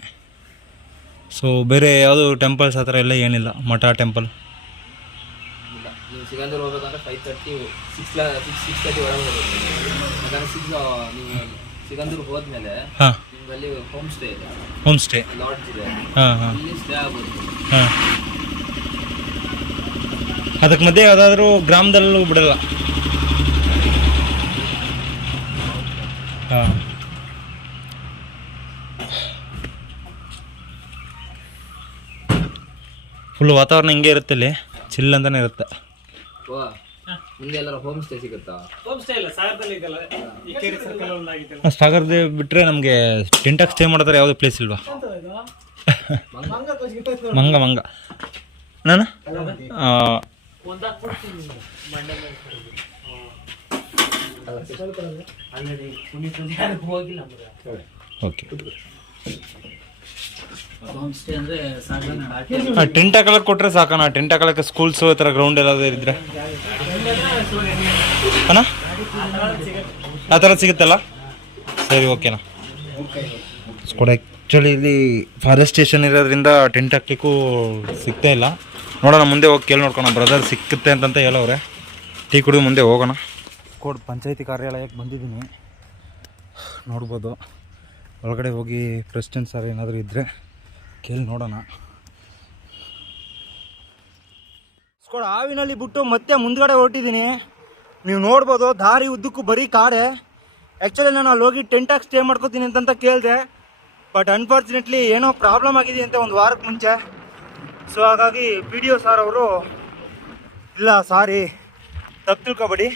ಸೊ ಬೇರೆ ಯಾವುದು ಟೆಂಪಲ್ಸ್ ಆ ಥರ ಎಲ್ಲ ಏನಿಲ್ಲ? ಮಠ ಟೆಂಪಲ್ ಇಲ್ಲ. ನೀವು ಸಿಗಂದೂರು ಹೋಗ್ಬೇಕಂದ್ರೆ 5:30 6:30 ಒಳಗೆ ಹೋಗ್ಬೇಕು. ಯಾಕಂದರೆ ನೀವು ಸಿಗಂದೂರು ಹೋದ್ಮೇಲೆ ಹಾಂ ನಿಮ್ಮಲ್ಲಿ ಹೋಮ್ ಸ್ಟೇ ಇದೆ, ಹೋಮ್ ಸ್ಟೇ ಲಾಡ್ಜ್ ಇದೆ. ಹಾಂ ಹಾಂ, ಇಲ್ಲಿ ಸ್ಟೇ ಆಗ್ಬೋದು. ಹಾಂ. ಅದಕ್ಕೆ ಮಧ್ಯೆ ಯಾವುದಾದ್ರೂ ಗ್ರಾಮದಲ್ಲೂ ಬಿಡಲ್ಲ? ಹಾಂ. ಫುಲ್ ವಾತಾವರಣ ಹಿಂಗೆ ಇರುತ್ತೆ, ಇಲ್ಲಿ ಚಿಲ್ ಅಂತಲೇ ಇರುತ್ತೆ. ಮುಂದೆ ಎಲ್ಲರೂ ಹೋಮ್ ಸ್ಟೇ ಸಿಗುತ್ತಾ? ಹೋಮ್ ಸ್ಟೇ ಇಲ್ಲ ಸಾಗರದಲ್ಲಿ ಇದೆಲ್ಲ, ಈ ಕೆರೆ ಸರ್ಕಲ್ ಒಂದು ಆಗಿತ್ತಲ್ಲ. ಸಾಗರದೇ ಬಿಟ್ಟರೆ ನಮಗೆ ಟೆಂಟಾಗಿ ಸ್ಟೇ ಮಾಡೋದ್ರೆ ಯಾವುದೇ ಪ್ಲೇಸ್ ಇಲ್ವಾ? ಮಂಗ ಮಂಗ ನಾನು ಓಕೆ. ಟೆಂಟ್ ಹಾಕಲಕ್ಕೆ ಕೊಟ್ಟರೆ ಸಾಕಣ್ಣ. ಟೆಂಟ್ ಹಾಕಲಕ್ಕೆ ಸ್ಕೂಲ್ಸು ಈ ಥರ ಗ್ರೌಂಡ್ ಎಲ್ಲಾದರೂ ಇದ್ದರೆ ಅಣ್ಣ ಆ ಥರ ಸಿಗುತ್ತಲ್ಲ? ಸರಿ ಓಕೆನಾ. ಸ್ಕೋಡ್ ಆ್ಯಕ್ಚುಲಿ ಇಲ್ಲಿ ಫಾರೆಸ್ಟ್ ಸ್ಟೇಷನ್ ಇರೋದ್ರಿಂದ ಟೆಂಟ್ ಹಾಕ್ಲಿಕ್ಕೂ ಸಿಗ್ತಾ ಇಲ್ಲ. ನೋಡೋಣ ಮುಂದೆ ಹೋಗಿ ಕೇಳಿ ನೋಡ್ಕೊಣ. ಬ್ರದರ್ ಸಿಕ್ಕುತ್ತೆ ಅಂತಂತ ಹೇಳೋರೆ. ಟೀ ಕುಡಿದು ಮುಂದೆ ಹೋಗೋಣ. ಸ್ಕೋಡ್ ಪಂಚಾಯತಿ ಕಾರ್ಯಾಲಯಕ್ಕೆ ಬಂದಿದ್ದೀನಿ. ನೋಡ್ಬೋದು ಒಳಗಡೆ ಹೋಗಿ ಪ್ರೆಸಿಡೆಂಟ್ ಸರ್ ಏನಾದರೂ ಇದ್ದರೆ ಕೇಳಿ ನೋಡೋಣ. ಸ್ಕೋಡ್ ಹಾವಿನಲ್ಲಿ ಬಿಟ್ಟು ಮತ್ತೆ ಮುಂದ್ಗಡೆ ಹೊರಟಿದ್ದೀನಿ. ನೀವು ನೋಡ್ಬೋದು ದಾರಿ ಉದ್ದಕ್ಕೂ ಬರೀ ಕಾಡೆ. ಆ್ಯಕ್ಚುಲಿ ನಾನು ಅಲ್ಲಿ ಹೋಗಿ ಟೆಂಟಾಗಿ ಸ್ಟೇ ಮಾಡ್ಕೋತೀನಿ ಅಂತ ಕೇಳಿದೆ. ಬಟ್ ಅನ್ಫಾರ್ಚುನೇಟ್ಲಿ ಏನೋ ಪ್ರಾಬ್ಲಮ್ ಆಗಿದೆ ಅಂತ ಒಂದು ವಾರಕ್ಕೆ ಮುಂಚೆ. ಸೊ ಹಾಗಾಗಿ ಪಿ ಡಿ ಒ ಸಾರ್ ಅವರು ಇಲ್ಲ ಸಾರಿ ತಪ್ಪು ತಿಳ್ಕೊಬೇಡಿ,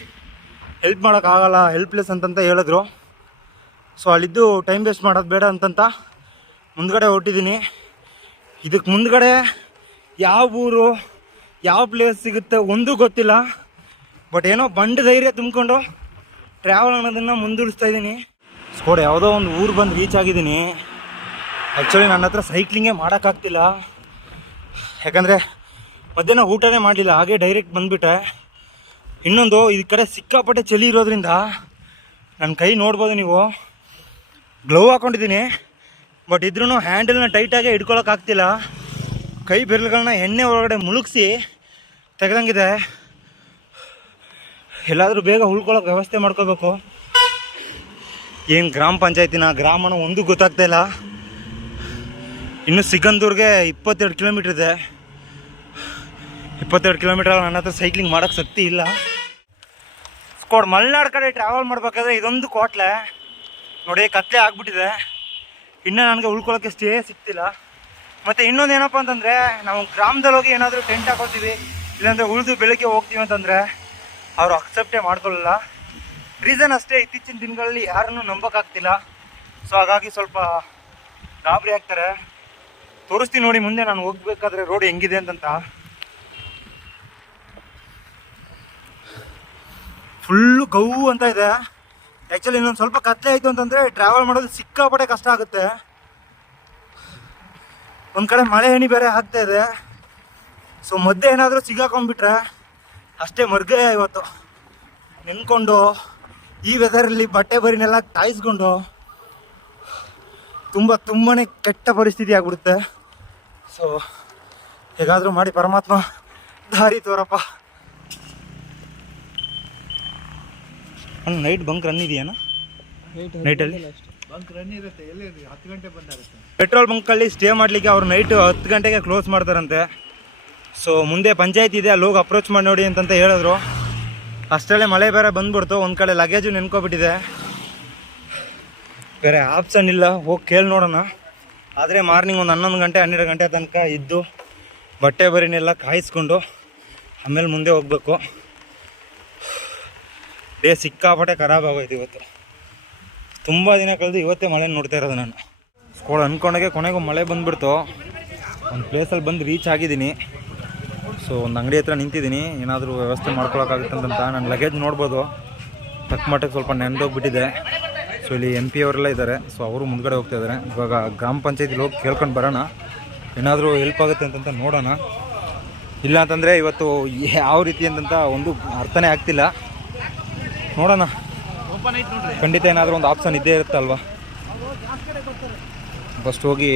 ಹೆಲ್ಪ್ ಮಾಡೋಕ್ಕಾಗಲ್ಲ, ಹೆಲ್ಪ್ಲೆಸ್ ಅಂತಂತ ಹೇಳಿದ್ರು. ಸೊ ಅಲ್ಲಿದ್ದು ಟೈಮ್ ವೇಸ್ಟ್ ಮಾಡೋದು ಬೇಡ ಅಂತಂತ ಮುಂದ್ಗಡೆ ಹೊರಟಿದ್ದೀನಿ. ಇದಕ್ಕೆ ಮುಂದ್ಗಡೆ ಯಾವ ಊರು ಯಾವ ಪ್ಲೇಸ್ ಸಿಗುತ್ತೆ ಒಂದೂ ಗೊತ್ತಿಲ್ಲ. ಬಟ್ ಏನೋ ಬಂಡು ಧೈರ್ಯ ತುಂಬಿಕೊಂಡು ಟ್ರಾವೆಲ್ ಅನ್ನೋದನ್ನು ಮುಂದುವರಿಸ್ತಾ ಇದ್ದೀನಿ. ಸ್ಕೋಡ್ ಯಾವುದೋ ಒಂದು ಊರು ಬಂದು ರೀಚ್ ಆಗಿದ್ದೀನಿ. ಆ್ಯಕ್ಚುಲಿ ನನ್ನ ಹತ್ರ ಸೈಕ್ಲಿಂಗೇ ಮಾಡೋಕ್ಕಾಗ್ತಿಲ್ಲ. ಯಾಕಂದರೆ ಮಧ್ಯಾಹ್ನ ಊಟನೇ ಮಾಡಲಿಲ್ಲ, ಹಾಗೆ ಡೈರೆಕ್ಟ್ ಬಂದುಬಿಟ್ಟೆ. ಇನ್ನೊಂದು ಈ ಕಡೆ ಸಿಕ್ಕಾಪಟ್ಟೆ ಚಳಿ ಇರೋದ್ರಿಂದ ನನ್ನ ಕೈ ನೋಡ್ಬೋದು ನೀವು, ಗ್ಲೌ ಹಾಕ್ಕೊಂಡಿದ್ದೀನಿ. ಬಟ್ ಇದ್ರೂ ಹ್ಯಾಂಡಲ್ನ ಟೈಟಾಗೆ ಹಿಡ್ಕೊಳಕ್ಕಾಗ್ತಿಲ್ಲ. ಕೈ ಬೆರಳುಗಳನ್ನ ಎಣ್ಣೆ ಒಳಗಡೆ ಮುಳುಗಿಸಿ ತೆಗೆದಂಗಿದೆ. ಎಲ್ಲಾದರೂ ಬೇಗ ಉಳ್ಕೊಳ್ಳೋಕೆ ವ್ಯವಸ್ಥೆ ಮಾಡ್ಕೋಬೇಕು. ಏನು ಗ್ರಾಮ ಪಂಚಾಯತಿನ ಗ್ರಾಮನ ಒಂದೂ ಗೊತ್ತಾಗ್ತಾಯಿಲ್ಲ. ಇನ್ನು ಸಿಗಂದೂರಿಗೆ 22 ಕಿಲೋಮೀಟ್ರ್ ಇದೆ. 22 ಕಿಲೋಮೀಟ್ರ್ ನನ್ನ ಹತ್ರ ಸೈಕ್ಲಿಂಗ್ ಮಾಡೋಕ್ಕೆ ಶಕ್ತಿ ಇಲ್ಲ. ಸ್ಕೋಡ್ ಮಲೆನಾಡು ಕಡೆ ಟ್ರಾವೆಲ್ ಮಾಡಬೇಕಾದ್ರೆ ಇದೊಂದು ಕೋಟ್ಲೆ ನೋಡಿ, ಕತ್ಲೆ ಆಗಿಬಿಟ್ಟಿದೆ. ಇನ್ನೂ ನನಗೆ ಉಳ್ಕೊಳ್ಳೋಕ್ಕೆ ಸ್ಟೇ ಸಿಗ್ತಿಲ್ಲ. ಮತ್ತು ಇನ್ನೊಂದು ಏನಪ್ಪ ಅಂತಂದರೆ, ನಾವು ಗ್ರಾಮದಲ್ಲಿ ಹೋಗಿ ಏನಾದರೂ ಟೆಂಟ್ ಹಾಕೋತೀವಿ, ಇಲ್ಲಾಂದರೆ ಉಳಿದು ಬೆಳಗ್ಗೆ ಹೋಗ್ತೀವಿ ಅಂತಂದರೆ ಅವರು ಅಕ್ಸೆಪ್ಟೇ ಮಾಡ್ಕೊಳ್ಳಲ್ಲ. ರೀಸನ್ ಅಷ್ಟೇ, ಇತ್ತೀಚಿನ ದಿನಗಳಲ್ಲಿ ಯಾರನ್ನೂ ನಂಬೋಕ್ಕಾಗ್ತಿಲ್ಲ. ಸೊ ಹಾಗಾಗಿ ಸ್ವಲ್ಪ ಗಾಬರಿ ಆಗ್ತಾರೆ. ತೋರಿಸ್ತೀನಿ ನೋಡಿ ಮುಂದೆ ನಾನು ಹೋಗ್ಬೇಕಾದ್ರೆ ರೋಡ್ ಹೆಂಗಿದೆ ಅಂತಂತ. ಫುಲ್ಲು ಗೌ ಅಂತ ಇದೆ. ಆ್ಯಕ್ಚುಲಿ ಇನ್ನೊಂದು ಸ್ವಲ್ಪ ಕತ್ಲೆ ಆಯಿತು ಅಂತಂದರೆ ಟ್ರಾವೆಲ್ ಮಾಡೋದು ಸಿಕ್ಕಾಪಟ್ಟೆ ಕಷ್ಟ ಆಗುತ್ತೆ. ಒಂದು ಕಡೆ ಮಳೆ ಹನಿ ಬೇರೆ ಆಗ್ತಾ ಇದೆ. ಸೊ ಮಧ್ಯೆ ಏನಾದರೂ ಸಿಗಾಕೊಂಡ್ಬಿಟ್ರೆ ಅಷ್ಟೇ ಮರ್ಗೆ ಇವತ್ತು. ನೆನ್ಕೊಂಡು ಈ ವೆದರಲ್ಲಿ ಬಟ್ಟೆ ಬರಿನೆಲ್ಲ ಕಾಯಿಸ್ಕೊಂಡು ತುಂಬಾ ಕೆಟ್ಟ ಪರಿಸ್ಥಿತಿ ಆಗ್ಬಿಡುತ್ತೆ. ಸೊ ಹೇಗಾದರೂ ಮಾಡಿ ಪರಮಾತ್ಮ ದಾರಿ ತೋರಪ್ಪ. ನೈಟ್ ಬಂಕ್ ರನ್ ಇದೆಯಾ? ನೈಟಲ್ಲಿ ಬಂಕ್ ರನ್ ಇರುತ್ತೆ. ಎಲ್ಲಿ 10 ಗಂಟೆ ಬಂದಾಗುತ್ತೆ. ಪೆಟ್ರೋಲ್ ಬಂಕಲ್ಲಿ ಸ್ಟೇ ಮಾಡಲಿಕ್ಕೆ ಅವ್ರು ನೈಟ್ 10 ಗಂಟೆಗೆ ಕ್ಲೋಸ್ ಮಾಡ್ತಾರಂತೆ. ಸೊ ಮುಂದೆ ಪಂಚಾಯತ್ ಇದೆ, ಅಲ್ಲಿ ಹೋಗಿ ಅಪ್ರೋಚ್ ಮಾಡಿ ನೋಡಿ ಅಂತಂತ ಹೇಳಿದ್ರು. ಅಷ್ಟರಲ್ಲೇ ಮಳೆ ಬೇರೆ ಬಂದ್ಬಿಡ್ತು. ಒಂದು ಕಡೆ ಲಗೇಜು ನೆನ್ಕೊಬಿಟ್ಟಿದೆ, ಬೇರೆ ಆಪ್ಷನ್ ಇಲ್ಲ. ಹೋಗಿ ಕೇಳಿ ನೋಡೋಣ. ಆದರೆ ಮಾರ್ನಿಂಗ್ ಒಂದು 11 ಗಂಟೆ 12 ಗಂಟೆ ತನಕ ಇದ್ದು ಬಟ್ಟೆ ಬರಿನೆಲ್ಲ ಕಾಯಿಸ್ಕೊಂಡು ಆಮೇಲೆ ಮುಂದೆ ಹೋಗಬೇಕು. ಡೇ ಸಿಕ್ಕಾಪಟ್ಟೆ ಖರಾಬ್ ಆಗೋಯ್ತು ಇವತ್ತು. ತುಂಬ ದಿನ ಕಳೆದು ಇವತ್ತೇ ಮಳೆ ನೋಡ್ತಾ ಇರೋದು ನಾನು. ಸ್ಕೂಲ್ ಅಂದ್ಕೊಂಡಾಗೆ ಕೊನೆಗೂ ಮಳೆ ಬಂದುಬಿಡ್ತು. ಒಂದು ಪ್ಲೇಸಲ್ಲಿ ಬಂದು ರೀಚ್ ಆಗಿದ್ದೀನಿ. ಸೊ ಒಂದು ಅಂಗಡಿ ಹತ್ರ ನಿಂತಿದ್ದೀನಿ, ಏನಾದರೂ ವ್ಯವಸ್ಥೆ ಮಾಡ್ಕೊಳಕ್ಕಾಗುತ್ತಂತ. ನನ್ನ ಲಗೇಜ್ ನೋಡ್ಬೋದು, ತಕ್ಕ ಮಟ್ಟಕ್ಕೆ ಸ್ವಲ್ಪ ನೆನೆದೋಗ್ಬಿಟ್ಟಿದೆ. ಸೊ ಇಲ್ಲಿ MP ಅವರೆಲ್ಲ ಇದ್ದಾರೆ. ಸೊ ಅವರು ಮುಂದ್ಗಡೆ ಹೋಗ್ತಾ ಇದ್ದಾರೆ. ಇವಾಗ ಗ್ರಾಮ ಪಂಚಾಯತಿಲಿ ಹೋಗಿ ಕೇಳ್ಕೊಂಡು ಬರೋಣ, ಏನಾದರೂ ಹೆಲ್ಪ್ ಆಗುತ್ತೆ ಅಂತಂತ ನೋಡೋಣ. ಇಲ್ಲ ಅಂತಂದರೆ ಇವತ್ತು ಯಾವ ರೀತಿ ಅಂತಂತ ಒಂದು ಅರ್ಥನೇ ಆಗ್ತಿಲ್ಲ. ನೋಡೋಣ, ಖಂಡಿತ ಏನಾದರೂ ಒಂದು ಆಪ್ಷನ್ ಇದ್ದೇ ಇರುತ್ತಲ್ವ. ಫಸ್ಟ್ ಹೋಗಿ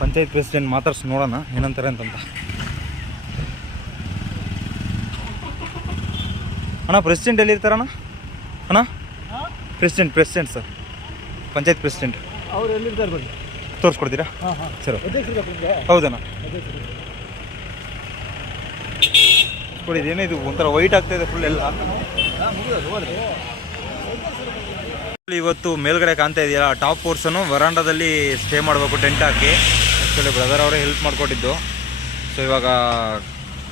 ಪಂಚಾಯತ್ ಪ್ರೆಸಿಡೆಂಟ್ ಮಾತಾಡ್ಸಿ ನೋಡೋಣ ಏನಂತಾರೆ ಅಂತಂತ. ಅಣ್ಣ ಪ್ರೆಸಿಡೆಂಟ್ ಎಲ್ಲಿರ್ತಾರಣ್ಣ? ಅಣ್ಣ ಪ್ರೆಸಿಡೆಂಟ್ ಸರ್, ಪಂಚಾಯತ್ ಪ್ರೆಸಿಡೆಂಟ್ ಅವ್ರು ಎಲ್ಲಿರ್ತಾರೆ ಬನ್ನಿ, ತೋರಿಸ್ಕೊಡ್ತೀರಾ? ಸರ್ ಹೌದಣ್ಣ. ನೋಡಿ ಇದೇನೇ ಇದು ಒಂಥರ ವೈಟ್ ಆಗ್ತಾಯಿದೆ ಫುಲ್ ಎಲ್ಲ. ಇವತ್ತು ಮೇಲ್ಗಡೆ ಕಾಣ್ತಾ ಇದೆಯಲ್ಲ ಟಾಪ್ ಪೋರ್ಷನು, ವರಾಂಡದಲ್ಲಿ ಸ್ಟೇ ಮಾಡಬೇಕು ಟೆಂಟ್ ಹಾಕಿ. ಆ್ಯಕ್ಚುಲಿ ಬ್ರದರ್ ಅವರೇ ಹೆಲ್ಪ್ ಮಾಡಿಕೊಟ್ಟಿದ್ದು. ಸೊ ಇವಾಗ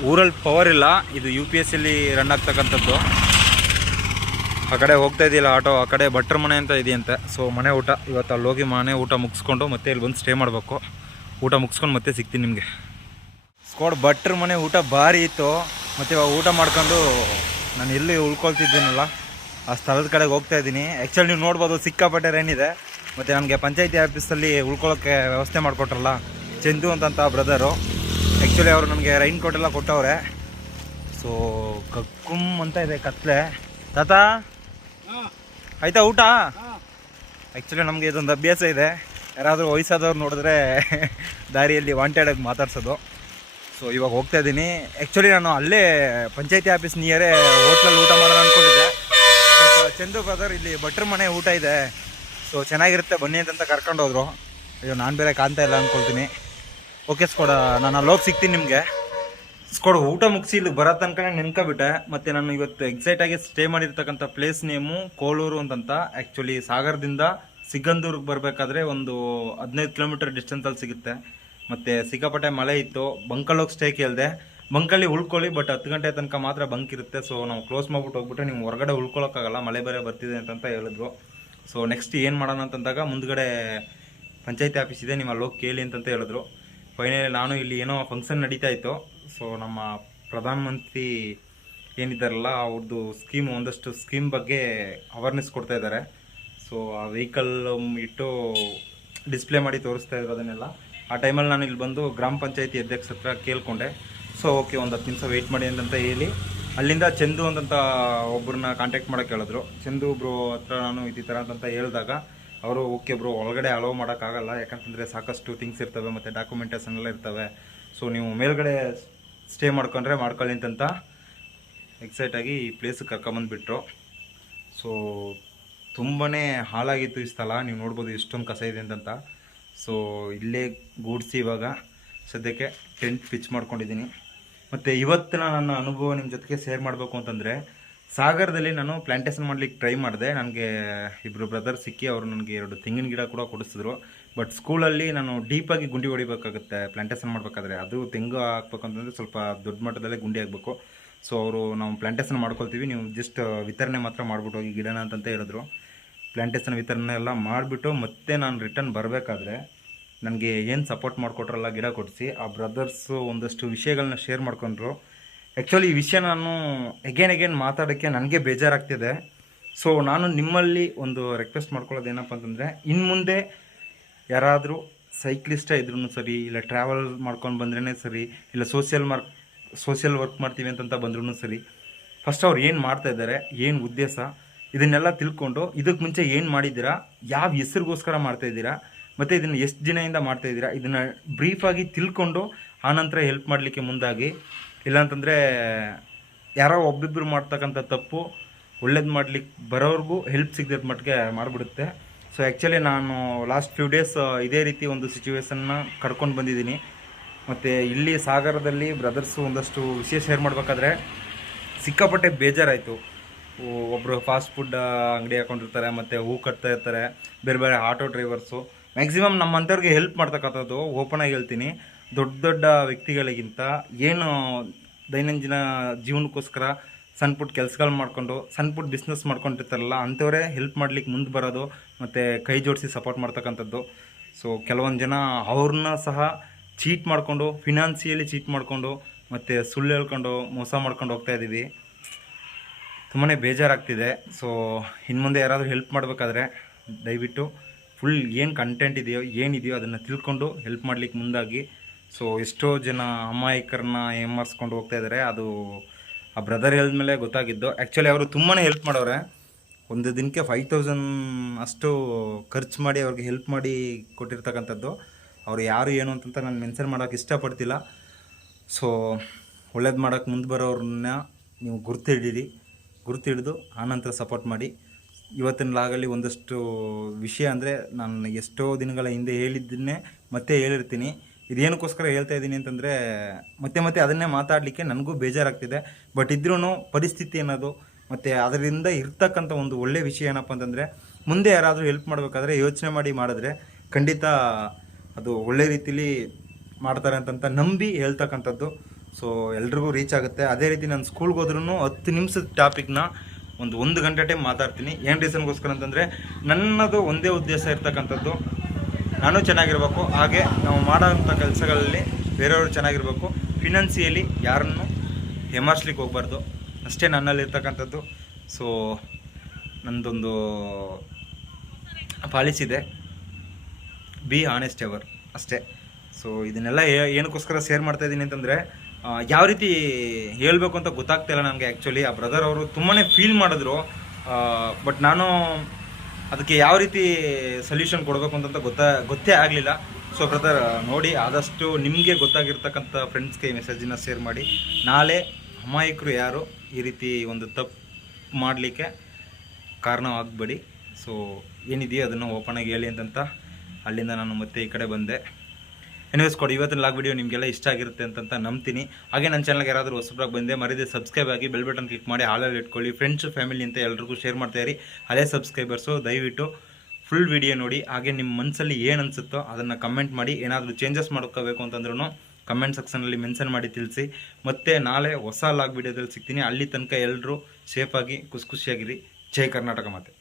ಊರಲ್ಲಿ ಪವರ್ ಇಲ್ಲ, ಇದು UPSಯಲ್ಲಿ ರನ್ ಆಗ್ತಕ್ಕಂಥದ್ದು. ಆ ಕಡೆ ಹೋಗ್ತಾ ಇದೆಯಲ್ಲ ಆಟೋ, ಆ ಕಡೆ ಭಟ್ರ ಮನೆ ಅಂತ ಇದೆಯಂತೆ. ಸೊ ಮನೆ ಊಟ ಇವತ್ತು ಅಲ್ಲಿ ಹೋಗಿ ಮನೆ ಊಟ ಮುಗಿಸ್ಕೊಂಡು ಮತ್ತೆ ಇಲ್ಲಿ ಬಂದು ಸ್ಟೇ ಮಾಡಬೇಕು. ಊಟ ಮುಗಿಸ್ಕೊಂಡು ಮತ್ತೆ ಸಿಗ್ತೀನಿ ನಿಮಗೆ. ಸ್ಕೋಡ್ ಭಟ್ರ ಮನೆ ಊಟ ಭಾರಿ ಇತ್ತು. ಮತ್ತು ಇವಾಗ ಊಟ ಮಾಡ್ಕೊಂಡು ನಾನು ಎಲ್ಲಿ ಉಳ್ಕೊಳ್ತಿದ್ದೀನಲ್ಲ ಆ ಸ್ಥಳದ ಕಡೆಗೆ ಹೋಗ್ತಾ ಇದ್ದೀನಿ. ಆ್ಯಕ್ಚುಲಿ ನೀವು ನೋಡ್ಬೋದು ಸಿಕ್ಕಾಪಟ್ಟೆ ರೈನ್ ಇದೆ. ಮತ್ತು ನನಗೆ ಪಂಚಾಯತಿ ಆಫೀಸಲ್ಲಿ ಉಳ್ಕೊಳ್ಳೋಕ್ಕೆ ವ್ಯವಸ್ಥೆ ಮಾಡಿಕೊಟ್ರಲ್ಲ ಚಂದು ಅಂತಂತ ಬ್ರದರು. ಆ್ಯಕ್ಚುಲಿ ಅವರು ನನಗೆ ರೈನ್ ಕೋಟ್ ಎಲ್ಲ ಕೊಟ್ಟವ್ರೆ. ಸೊ ಕಕ್ಕುಮ್ ಅಂತ ಇದೆ ಕತ್ಲೆ. ತಾತ ಆಯ್ತಾ ಊಟ? ಆ್ಯಕ್ಚುಲಿ ನಮಗೆ ಇದೊಂದು ಅಭ್ಯಾಸ ಇದೆ, ಯಾರಾದರೂ ವಯಸ್ಸಾದವ್ರು ನೋಡಿದ್ರೆ ದಾರಿಯಲ್ಲಿ ವಾಂಟೆಡಾಗಿ ಮಾತಾಡ್ಸೋದು. ಸೊ ಇವಾಗ ಹೋಗ್ತಾ ಇದ್ದೀನಿ. ಆ್ಯಕ್ಚುಲಿ ನಾನು ಅಲ್ಲೇ ಪಂಚಾಯತಿ ಆಫೀಸ್ ನಿಯರೇ ಹೋಟ್ಲಲ್ಲಿ ಊಟ ಮಾಡೋಣ ಅಂದ್ಕೊಂಡಿದ್ದೆ. ಬಟ್ ಚಂದು ಬ್ರದರ್ ಇಲ್ಲಿ ಭಟ್ರ ಮನೆ ಊಟ ಇದೆ, ಸೊ ಚೆನ್ನಾಗಿರುತ್ತೆ ಬನ್ನಿ ಅಂತಂತ ಕರ್ಕೊಂಡು ಹೋದರು. ಅಯ್ಯೋ ನಾನು ಬೇರೆ ಕಾಣ್ತಾ ಇಲ್ಲ ಅಂದ್ಕೊಳ್ತೀನಿ. ಓಕೆ ಸ್ಕೋಡ, ನಾನು ಅಲ್ಲಿ ಹೋಗಿ ಸಿಗ್ತೀನಿ ನಿಮಗೆ. ಸ್ಕೋಡ್ ಊಟ ಮುಗಿಸಿ ಇಲ್ಲಿಗೆ ಬರೋ ತನಕ ನೆನ್ಕೊಬಿಟ್ಟೆ. ಮತ್ತು ನಾನು ಇವತ್ತು ಎಕ್ಸೈಟಾಗಿ ಸ್ಟೇ ಮಾಡಿರ್ತಕ್ಕಂಥ ಪ್ಲೇಸ್ ನೇಮು ಕೋಳೂರು ಅಂತಂತ. ಆ್ಯಕ್ಚುಲಿ ಸಾಗರದಿಂದ ಸಿಗಂದೂರಿಗೆ ಬರಬೇಕಾದ್ರೆ ಒಂದು 15 ಕಿಲೋಮೀಟರ್ ಡಿಸ್ಟೆನ್ಸಲ್ಲಿ ಸಿಗುತ್ತೆ. ಮತ್ತು ಸಿಕ್ಕಾಪಟ್ಟೆ ಮಳೆ ಇತ್ತು. ಬಂಕಲ್ಲಿ ಹೋಗಿ ಸ್ಟೇ ಕೇಳಿದೆ. ಬಂಕಲ್ಲಿ ಉಳ್ಕೊಳ್ಳಿ, ಬಟ್ 10 ಗಂಟೆ ತನಕ ಮಾತ್ರ ಬಂಕ್ ಇರುತ್ತೆ. ಸೊ ನಾವು ಕ್ಲೋಸ್ ಮಾಡ್ಬಿಟ್ಟು ಹೋಗ್ಬಿಟ್ರೆ ನೀವು ಹೊರಗಡೆ ಉಳ್ಕೊಳ್ಳೋಕ್ಕಾಗಲ್ಲ, ಮಳೆ ಬೇರೆ ಬರ್ತಿದೆ ಅಂತಂತ ಹೇಳಿದ್ರು. ಸೊ ನೆಕ್ಸ್ಟ್ ಏನು ಮಾಡೋಣ ಅಂತಂದಾಗ ಮುಂದ್ಗಡೆ ಪಂಚಾಯತಿ ಆಫೀಸ್ ಇದೆ, ನೀವು ಅಲ್ಲಿ ಹೋಗಿ ಕೇಳಿ ಅಂತಂತ ಹೇಳಿದ್ರು. ಫೈನಲಿ ನಾನು ಇಲ್ಲಿ ಏನೋ ಫಂಕ್ಷನ್ ನಡೀತಾ ಇತ್ತು. ಸೊ ನಮ್ಮ ಪ್ರಧಾನಮಂತ್ರಿ ಏನಿದ್ದಾರಲ್ಲ ಅವ್ರದ್ದು ಸ್ಕೀಮ್, ಒಂದಷ್ಟು ಸ್ಕೀಮ್ ಬಗ್ಗೆ ಅವೇರ್ನೆಸ್ ಕೊಡ್ತಾ ಇದ್ದಾರೆ. ಸೊ ಆ ವೆಹಿಕಲ್ ಇಟ್ಟು ಡಿಸ್ಪ್ಲೇ ಮಾಡಿ ತೋರಿಸ್ತಾ ಇದ್ರು ಅದನ್ನೆಲ್ಲ. ಆ ಟೈಮಲ್ಲಿ ನಾನು ಇಲ್ಲಿ ಬಂದು ಗ್ರಾಮ ಪಂಚಾಯತಿ ಅಧ್ಯಕ್ಷ ಹತ್ರ ಕೇಳಿಕೊಂಡೆ. ಸೊ ಓಕೆ ಒಂದು 10 ನಿಮಿಷ ವೆಯ್ಟ್ ಮಾಡಿ ಅಂತಂತ ಹೇಳಿ ಅಲ್ಲಿಂದ ಚಂದು ಅಂತಂತ ಒಬ್ಬರನ್ನ ಕಾಂಟ್ಯಾಕ್ಟ್ ಮಾಡೋಕ್ಕೆ ಹೇಳಿದ್ರು. ಚಂದು ಬ್ರೋ ಹತ್ರ ನಾನು ಈ ಥರ ಅಂತಂತ ಹೇಳಿದಾಗ ಅವರು ಓಕೆ ಬ್ರೋ ಒಳಗಡೆ ಅಲೋ ಮಾಡೋಕ್ಕಾಗಲ್ಲ, ಯಾಕಂತಂದರೆ ಸಾಕಷ್ಟು ಥಿಂಗ್ಸ್ ಇರ್ತವೆ ಮತ್ತು ಡಾಕ್ಯುಮೆಂಟೇಷನ್ ಎಲ್ಲ ಇರ್ತವೆ. ಸೊ ನೀವು ಮೇಲ್ಗಡೆ ಸ್ಟೇ ಮಾಡ್ಕೊಂಡ್ರೆ ಮಾಡ್ಕೊಳ್ಳಿ ಅಂತಂತ ಎಕ್ಸೈಟಾಗಿ ಈ ಪ್ಲೇಸಿಗೆ ಕರ್ಕೊಂಬಂದುಬಿಟ್ರು. ಸೊ ತುಂಬಾ ಹಾಳಾಗಿತ್ತು ಈ ಸ್ಥಳ, ನೀವು ನೋಡ್ಬೋದು ಎಷ್ಟೊಂದು ಕಸ ಇದೆ ಅಂತಂತ. ಸೊ ಇಲ್ಲೇ ಗೂಡಿಸಿ ಇವಾಗ ಸದ್ಯಕ್ಕೆ ಟೆಂಟ್ ಪಿಚ್ ಮಾಡ್ಕೊಂಡಿದ್ದೀನಿ. ಮತ್ತು ಇವತ್ತಿನ ನನ್ನ ಅನುಭವ ನಿಮ್ಮ ಜೊತೆಗೆ ಶೇರ್ ಮಾಡಬೇಕು ಅಂತಂದರೆ, ಸಾಗರದಲ್ಲಿ ನಾನು ಪ್ಲ್ಯಾಂಟೇಷನ್ ಮಾಡ್ಲಿಕ್ಕೆ ಟ್ರೈ ಮಾಡಿದೆ. ನನಗೆ ಇಬ್ಬರು ಬ್ರದರ್ ಸಿಕ್ಕಿ ಅವರು ನನಗೆ 2 ತೆಂಗಿನ ಗಿಡ ಕೂಡ ಕೊಡಿಸಿದ್ರು. ಬಟ್ ಸ್ಕೂಲಲ್ಲಿ ನಾನು ಡೀಪಾಗಿ ಗುಂಡಿ ಹೊಡಿಬೇಕಾಗುತ್ತೆ ಪ್ಲ್ಯಾಂಟೇಷನ್ ಮಾಡಬೇಕಾದ್ರೆ. ಅದು ತೆಂಗು ಹಾಕ್ಬೇಕು ಅಂತಂದರೆ ಸ್ವಲ್ಪ ದೊಡ್ಡ ಮಟ್ಟದಲ್ಲೇ ಗುಂಡಿ ಆಗಬೇಕು. ಸೊ ಅವರು ನಾವು ಪ್ಲ್ಯಾಂಟೇಷನ್ ಮಾಡ್ಕೊಳ್ತೀವಿ, ನೀವು ಜಸ್ಟ್ ವಿತರಣೆ ಮಾತ್ರ ಮಾಡಿಬಿಟ್ಟು ಹೋಗಿ ಗಿಡನ ಅಂತಂತ ಹೇಳಿದ್ರು. ಪ್ಲ್ಯಾಂಟೇಷನ್ ವಿತರಣೆ ಎಲ್ಲ ಮಾಡಿಬಿಟ್ಟು ಮತ್ತೆ ನಾನು ರಿಟರ್ನ್ ಬರಬೇಕಾದ್ರೆ ನನಗೆ ಏನು ಸಪೋರ್ಟ್ ಮಾಡಿಕೊಟ್ರಲ್ಲ ಗಿಡ ಕೊಡಿಸಿ, ಆ ಬ್ರದರ್ಸು ಒಂದಷ್ಟು ವಿಷಯಗಳನ್ನ ಶೇರ್ ಮಾಡ್ಕೊಂಡ್ರು. ಆ್ಯಕ್ಚುಲಿ ಈ ವಿಷಯ ನಾನು ಎಗೇನ್ ಮಾತಾಡೋಕ್ಕೆ ನನಗೆ ಬೇಜಾರಾಗ್ತಿದೆ. ಸೊ ನಾನು ನಿಮ್ಮಲ್ಲಿ ಒಂದು ರಿಕ್ವೆಸ್ಟ್ ಮಾಡ್ಕೊಳ್ಳೋದು ಏನಪ್ಪ ಅಂತಂದರೆ, ಇನ್ನು ಮುಂದೆ ಯಾರಾದರೂ ಸೈಕ್ಲಿಸ್ಟೇ ಇದ್ರೂ ಸರಿ, ಇಲ್ಲ ಟ್ರಾವೆಲ್ ಮಾಡ್ಕೊಂಡು ಬಂದ್ರೇ ಸರಿ, ಇಲ್ಲ ಸೋಷಿಯಲ್ ವರ್ಕ್ ಮಾಡ್ತೀವಿ ಅಂತ ಬಂದ್ರೂ ಸರಿ, ಫಸ್ಟ್ ಅವ್ರು ಏನು ಮಾಡ್ತಾಯಿದ್ದಾರೆ, ಏನು ಉದ್ದೇಶ, ಇದನ್ನೆಲ್ಲ ತಿಳ್ಕೊಂಡು ಇದಕ್ಕೆ ಮುಂಚೆ ಏನು ಮಾಡಿದ್ದೀರಾ, ಯಾವ ಹೆಸರಿಗೋಸ್ಕರ ಮಾಡ್ತಾಯಿದ್ದೀರಾ, ಮತ್ತು ಇದನ್ನು ಎಷ್ಟು ದಿನದಿಂದ ಮಾಡ್ತಾಯಿದ್ದೀರಾ, ಇದನ್ನು ಬ್ರೀಫಾಗಿ ತಿಳ್ಕೊಂಡು ಆನಂತರ ಹೆಲ್ಪ್ ಮಾಡಲಿಕ್ಕೆ ಮುಂದಾಗಿ. ಇಲ್ಲಾಂತಂದರೆ ಯಾರೋ ಒಬ್ಬಿಬ್ಬರು ಮಾಡ್ತಕ್ಕಂಥ ತಪ್ಪು ಒಳ್ಳೇದು ಮಾಡ್ಲಿಕ್ಕೆ ಬರೋವ್ರಿಗೂ ಹೆಲ್ಪ್ ಸಿಗದ ಮಟ್ಟಿಗೆ ಮಾಡಿಬಿಡುತ್ತೆ. ಸೊ ಆ್ಯಕ್ಚುಲಿ ನಾನು ಲಾಸ್ಟ್ ಫ್ಯೂ ಡೇಸ್ ಇದೇ ರೀತಿ ಒಂದು ಸಿಚುವೇಶನ್ನ ಕಡ್ಕೊಂಡು ಬಂದಿದ್ದೀನಿ. ಮತ್ತು ಇಲ್ಲಿ ಸಾಗರದಲ್ಲಿ ಬ್ರದರ್ಸು ಒಂದಷ್ಟು ವಿಷಯ ಶೇರ್ ಮಾಡಬೇಕಾದ್ರೆ ಸಿಕ್ಕಾಪಟ್ಟೆ ಬೇಜಾರಾಯಿತು. ಒಬ್ಬರು ಫಾಸ್ಟ್ ಫುಡ್ ಅಂಗಡಿ ಹಾಕೊಂಡಿರ್ತಾರೆ, ಮತ್ತು ಹೂ ಕಟ್ತಾ ಇರ್ತಾರೆ, ಬೇರೆ ಬೇರೆ ಆಟೋ ಡ್ರೈವರ್ಸು. ಮ್ಯಾಕ್ಸಿಮಮ್ ನಮ್ಮಂಥವ್ರಿಗೆ ಹೆಲ್ಪ್ ಮಾಡ್ತಕ್ಕಂಥದ್ದು, ಓಪನಾಗಿ ಹೇಳ್ತೀನಿ, ದೊಡ್ಡ ದೊಡ್ಡ ವ್ಯಕ್ತಿಗಳಿಗಿಂತ ಏನು ದೈನಂದಿನ ಜೀವನಕ್ಕೋಸ್ಕರ ಸಣ್ಣ ಪುಟ್ಟ ಕೆಲಸಗಳು ಮಾಡಿಕೊಂಡು ಸಣ್ಣ ಪುಟ್ಟ ಬಿಸ್ನೆಸ್ ಮಾಡ್ಕೊಂಡಿರ್ತಾರಲ್ಲ, ಅಂಥವರೇ ಹೆಲ್ಪ್ ಮಾಡ್ಲಿಕ್ಕೆ ಮುಂದೆ ಬರೋದು ಮತ್ತು ಕೈ ಜೋಡಿಸಿ ಸಪೋರ್ಟ್ ಮಾಡ್ತಕ್ಕಂಥದ್ದು. ಸೊ ಕೆಲವೊಂದು ಜನ ಅವ್ರನ್ನ ಸಹ ಚೀಟ್ ಮಾಡಿಕೊಂಡು, ಫಿನಾನ್ಸಿಯಲಿ ಚೀಟ್ ಮಾಡಿಕೊಂಡು, ಮತ್ತು ಸುಳ್ಳು ಹೇಳ್ಕೊಂಡು ಮೋಸ ಮಾಡ್ಕೊಂಡು ಹೋಗ್ತಾಯಿದ್ದೀವಿ. ತುಂಬಾ ಬೇಜಾರಾಗ್ತಿದೆ. ಸೊ ಇನ್ನು ಮುಂದೆ ಯಾರಾದರೂ ಹೆಲ್ಪ್ ಮಾಡಬೇಕಾದ್ರೆ ದಯವಿಟ್ಟು ಫುಲ್ ಏನು ಕಂಟೆಂಟ್ ಇದೆಯೋ ಏನಿದೆಯೋ ಅದನ್ನು ತಿಳ್ಕೊಂಡು ಹೆಲ್ಪ್ ಮಾಡಲಿಕ್ಕೆ ಮುಂದಾಗಿ. ಸೊ ಎಷ್ಟೋ ಜನ ಅಮಾಯಕರನ್ನ ಏಮಾರಿಸ್ಕೊಂಡು ಹೋಗ್ತಾಯಿದ್ದಾರೆ. ಅದು ಆ ಬ್ರದರ್ ಹೇಳಿದ್ಮೇಲೆ ಗೊತ್ತಾಗಿದ್ದು. ಆ್ಯಕ್ಚುಲಿ ಅವರು ತುಂಬಾ ಹೆಲ್ಪ್ ಮಾಡೋರೆ. ಒಂದು ದಿನಕ್ಕೆ 5000 ಅಷ್ಟು ಖರ್ಚು ಮಾಡಿ ಅವ್ರಿಗೆ ಹೆಲ್ಪ್ ಮಾಡಿ ಕೊಟ್ಟಿರ್ತಕ್ಕಂಥದ್ದು. ಅವರು ಯಾರು ಏನು ಅಂತ ನಾನು ಮೆನ್ಷನ್ ಮಾಡೋಕ್ಕೆ ಇಷ್ಟಪಡ್ತಿಲ್ಲ. ಸೊ ಒಳ್ಳೇದು ಮಾಡೋಕ್ಕೆ ಮುಂದೆ ಬರೋರನ್ನ ನೀವು ಗುರುತಿಡಿದು ಆನಂತರ ಸಪೋರ್ಟ್ ಮಾಡಿ. ಇವತ್ತಿನ ಲಾಗಲ್ಲಿ ಒಂದಷ್ಟು ವಿಷಯ ಅಂದರೆ ನಾನು ಎಷ್ಟೋ ದಿನಗಳ ಹಿಂದೆ ಹೇಳಿದ್ದನ್ನೇ ಮತ್ತೆ ಹೇಳಿರ್ತೀನಿ. ಇದೇನಕ್ಕೋಸ್ಕರ ಹೇಳ್ತಾ ಇದ್ದೀನಿ ಅಂತಂದರೆ, ಮತ್ತೆ ಅದನ್ನೇ ಮಾತಾಡಲಿಕ್ಕೆ ನನಗೂ ಬೇಜಾರಾಗ್ತಿದೆ. ಬಟ್ ಇದ್ರೂ ಪರಿಸ್ಥಿತಿ ಅನ್ನೋದು ಮತ್ತು ಅದರಿಂದ ಇರ್ತಕ್ಕಂಥ ಒಂದು ಒಳ್ಳೆಯ ವಿಷಯ ಏನಪ್ಪ ಅಂತಂದರೆ, ಮುಂದೆ ಯಾರಾದರೂ ಹೆಲ್ಪ್ ಮಾಡಬೇಕಾದ್ರೆ ಯೋಚನೆ ಮಾಡಿ ಮಾಡಿದ್ರೆ ಖಂಡಿತ ಅದು ಒಳ್ಳೆ ರೀತಿಲಿ ಮಾಡ್ತಾರೆ ಅಂತ ನಂಬಿ ಹೇಳ್ತಕ್ಕಂಥದ್ದು. ಸೊ ಎಲ್ರಿಗೂ ರೀಚ್ ಆಗುತ್ತೆ. ಅದೇ ರೀತಿ ನಾನು ಸ್ಕೂಲ್ಗೆ ಹೋದ್ರೂ 10 ನಿಮಿಷದ ಟಾಪಿಕ್ನ ಒಂದು ಗಂಟೆ ಟೈಮ್ ಮಾತಾಡ್ತೀನಿ. ಏನು ರೀಸನ್ಗೋಸ್ಕರ ಅಂತಂದರೆ, ನನ್ನದು ಒಂದೇ ಉದ್ದೇಶ ಇರ್ತಕ್ಕಂಥದ್ದು, ನಾನು ಚೆನ್ನಾಗಿರ್ಬೇಕು, ಹಾಗೆ ನಾವು ಮಾಡೋಂಥ ಕೆಲಸಗಳಲ್ಲಿ ಬೇರೆಯವರು ಚೆನ್ನಾಗಿರ್ಬೇಕು, ಫಿನಾನ್ಸಿಯಲಿ ಯಾರನ್ನು ಹೆಮಾರಿಸ್ಲಿಕ್ಕೆ ಹೋಗ್ಬಾರ್ದು, ಅಷ್ಟೇ ನನ್ನಲ್ಲಿರ್ತಕ್ಕಂಥದ್ದು. ಸೊ ನನ್ನದೊಂದು ಪಾಲಿಸಿ ಇದೆ, ಬಿ ಆನೆಸ್ಟ್ ಎವರ್, ಅಷ್ಟೇ. ಸೊ ಇದನ್ನೆಲ್ಲ ಏನಕ್ಕೋಸ್ಕರ ಶೇರ್ ಮಾಡ್ತಾಯಿದ್ದೀನಿ ಅಂತಂದರೆ, ಯಾವ ರೀತಿ ಹೇಳಬೇಕು ಅಂತ ಗೊತ್ತಾಗ್ತಾಯಿಲ್ಲ ನನಗೆ. ಆ್ಯಕ್ಚುಲಿ ಆ ಬ್ರದರ್ ಅವರು ತುಂಬಾ ಫೀಲ್ ಮಾಡಿದ್ರು, ಬಟ್ ನಾನು ಅದಕ್ಕೆ ಯಾವ ರೀತಿ ಸೊಲ್ಯೂಷನ್ ಕೊಡಬೇಕು ಅಂತ ಗೊತ್ತೇ ಆಗಲಿಲ್ಲ. ಸೊ ಬ್ರದರ್ ನೋಡಿ, ಆದಷ್ಟು ನಿಮಗೆ ಗೊತ್ತಾಗಿರ್ತಕ್ಕಂಥ ಫ್ರೆಂಡ್ಸ್ಗೆ ಈ ಮೆಸೇಜನ್ನ ಶೇರ್ ಮಾಡಿ. ನಾಳೆ ಅಮಾಯಕರು ಯಾರು ಈ ರೀತಿ ಒಂದು ತಪ್ಪು ಮಾಡಲಿಕ್ಕೆ ಕಾರಣ ಆಗಬೇಡಿ. ಸೊ ಏನಿದೆಯೋ ಅದನ್ನು ಓಪನಾಗಿ ಹೇಳಿ ಅಂತ ಅಲ್ಲಿಂದ ನಾನು ಮತ್ತೆ ಈ ಕಡೆ ಬಂದೆ. ಎನಿವೇಸ್ ಕೊಡಿ, ಇವತ್ತಿನ ಲಾಗ್ ವಿಡಿಯೋ ನಿಮಗೆಲ್ಲ ಇಷ್ಟ ಆಗಿರುತ್ತೆ ಅಂತ ನಂಬ್ತೀನಿ. ಹಾಗೆ ನನ್ನ ಚಾನಲ್ಗೆ ಯಾರಾದರೂ ಹೊಸಬ್ರಾಗಿ ಬಂದೆ ಮರಿದೆ ಸಬ್ಸ್ಕ್ರೈಬ್ ಆಗಿ ಬೆಲ್ ಬಟನ್ ಕ್ಲಿಕ್ ಮಾಡಿ ಹಾಲಲ್ಲಿ ಇಟ್ಕೊಳ್ಳಿ. ಫ್ರೆಂಡ್ಸು ಫ್ಯಾಮಿಲಿ ಅಂತ ಎಲ್ರಿಗೂ ಶೇರ್ ಮಾಡ್ತಾಯಿರಿ. ಹಳೆ ಸಬ್ಸ್ಕ್ರೈಬರ್ಸು ದಯವಿಟ್ಟು ಫುಲ್ ವಿಡಿಯೋ ನೋಡಿ. ಹಾಗೆ ನಿಮ್ಮ ಮನಸ್ಸಲ್ಲಿ ಏನು ಅನಿಸುತ್ತೋ ಅದನ್ನು ಕಮೆಂಟ್ ಮಾಡಿ. ಏನಾದರೂ ಚೇಂಜಸ್ ಮಾಡ್ಕೋಬೇಕು ಅಂತಂದ್ರೂ ಕಮೆಂಟ್ ಸೆಕ್ಷನಲ್ಲಿ ಮೆನ್ಷನ್ ಮಾಡಿ ತಿಳಿಸಿ. ಮತ್ತು ನಾಳೆ ಹೊಸ ಲಾಗ್ ವಿಡಿಯೋದಲ್ಲಿ ಸಿಗ್ತೀನಿ. ಅಲ್ಲಿ ತನಕ ಎಲ್ಲರೂ ಸೇಫಾಗಿ ಖುಷಿಯಾಗಿರಿ. ಜೈ ಕರ್ನಾಟಕ ಮಾತೆ.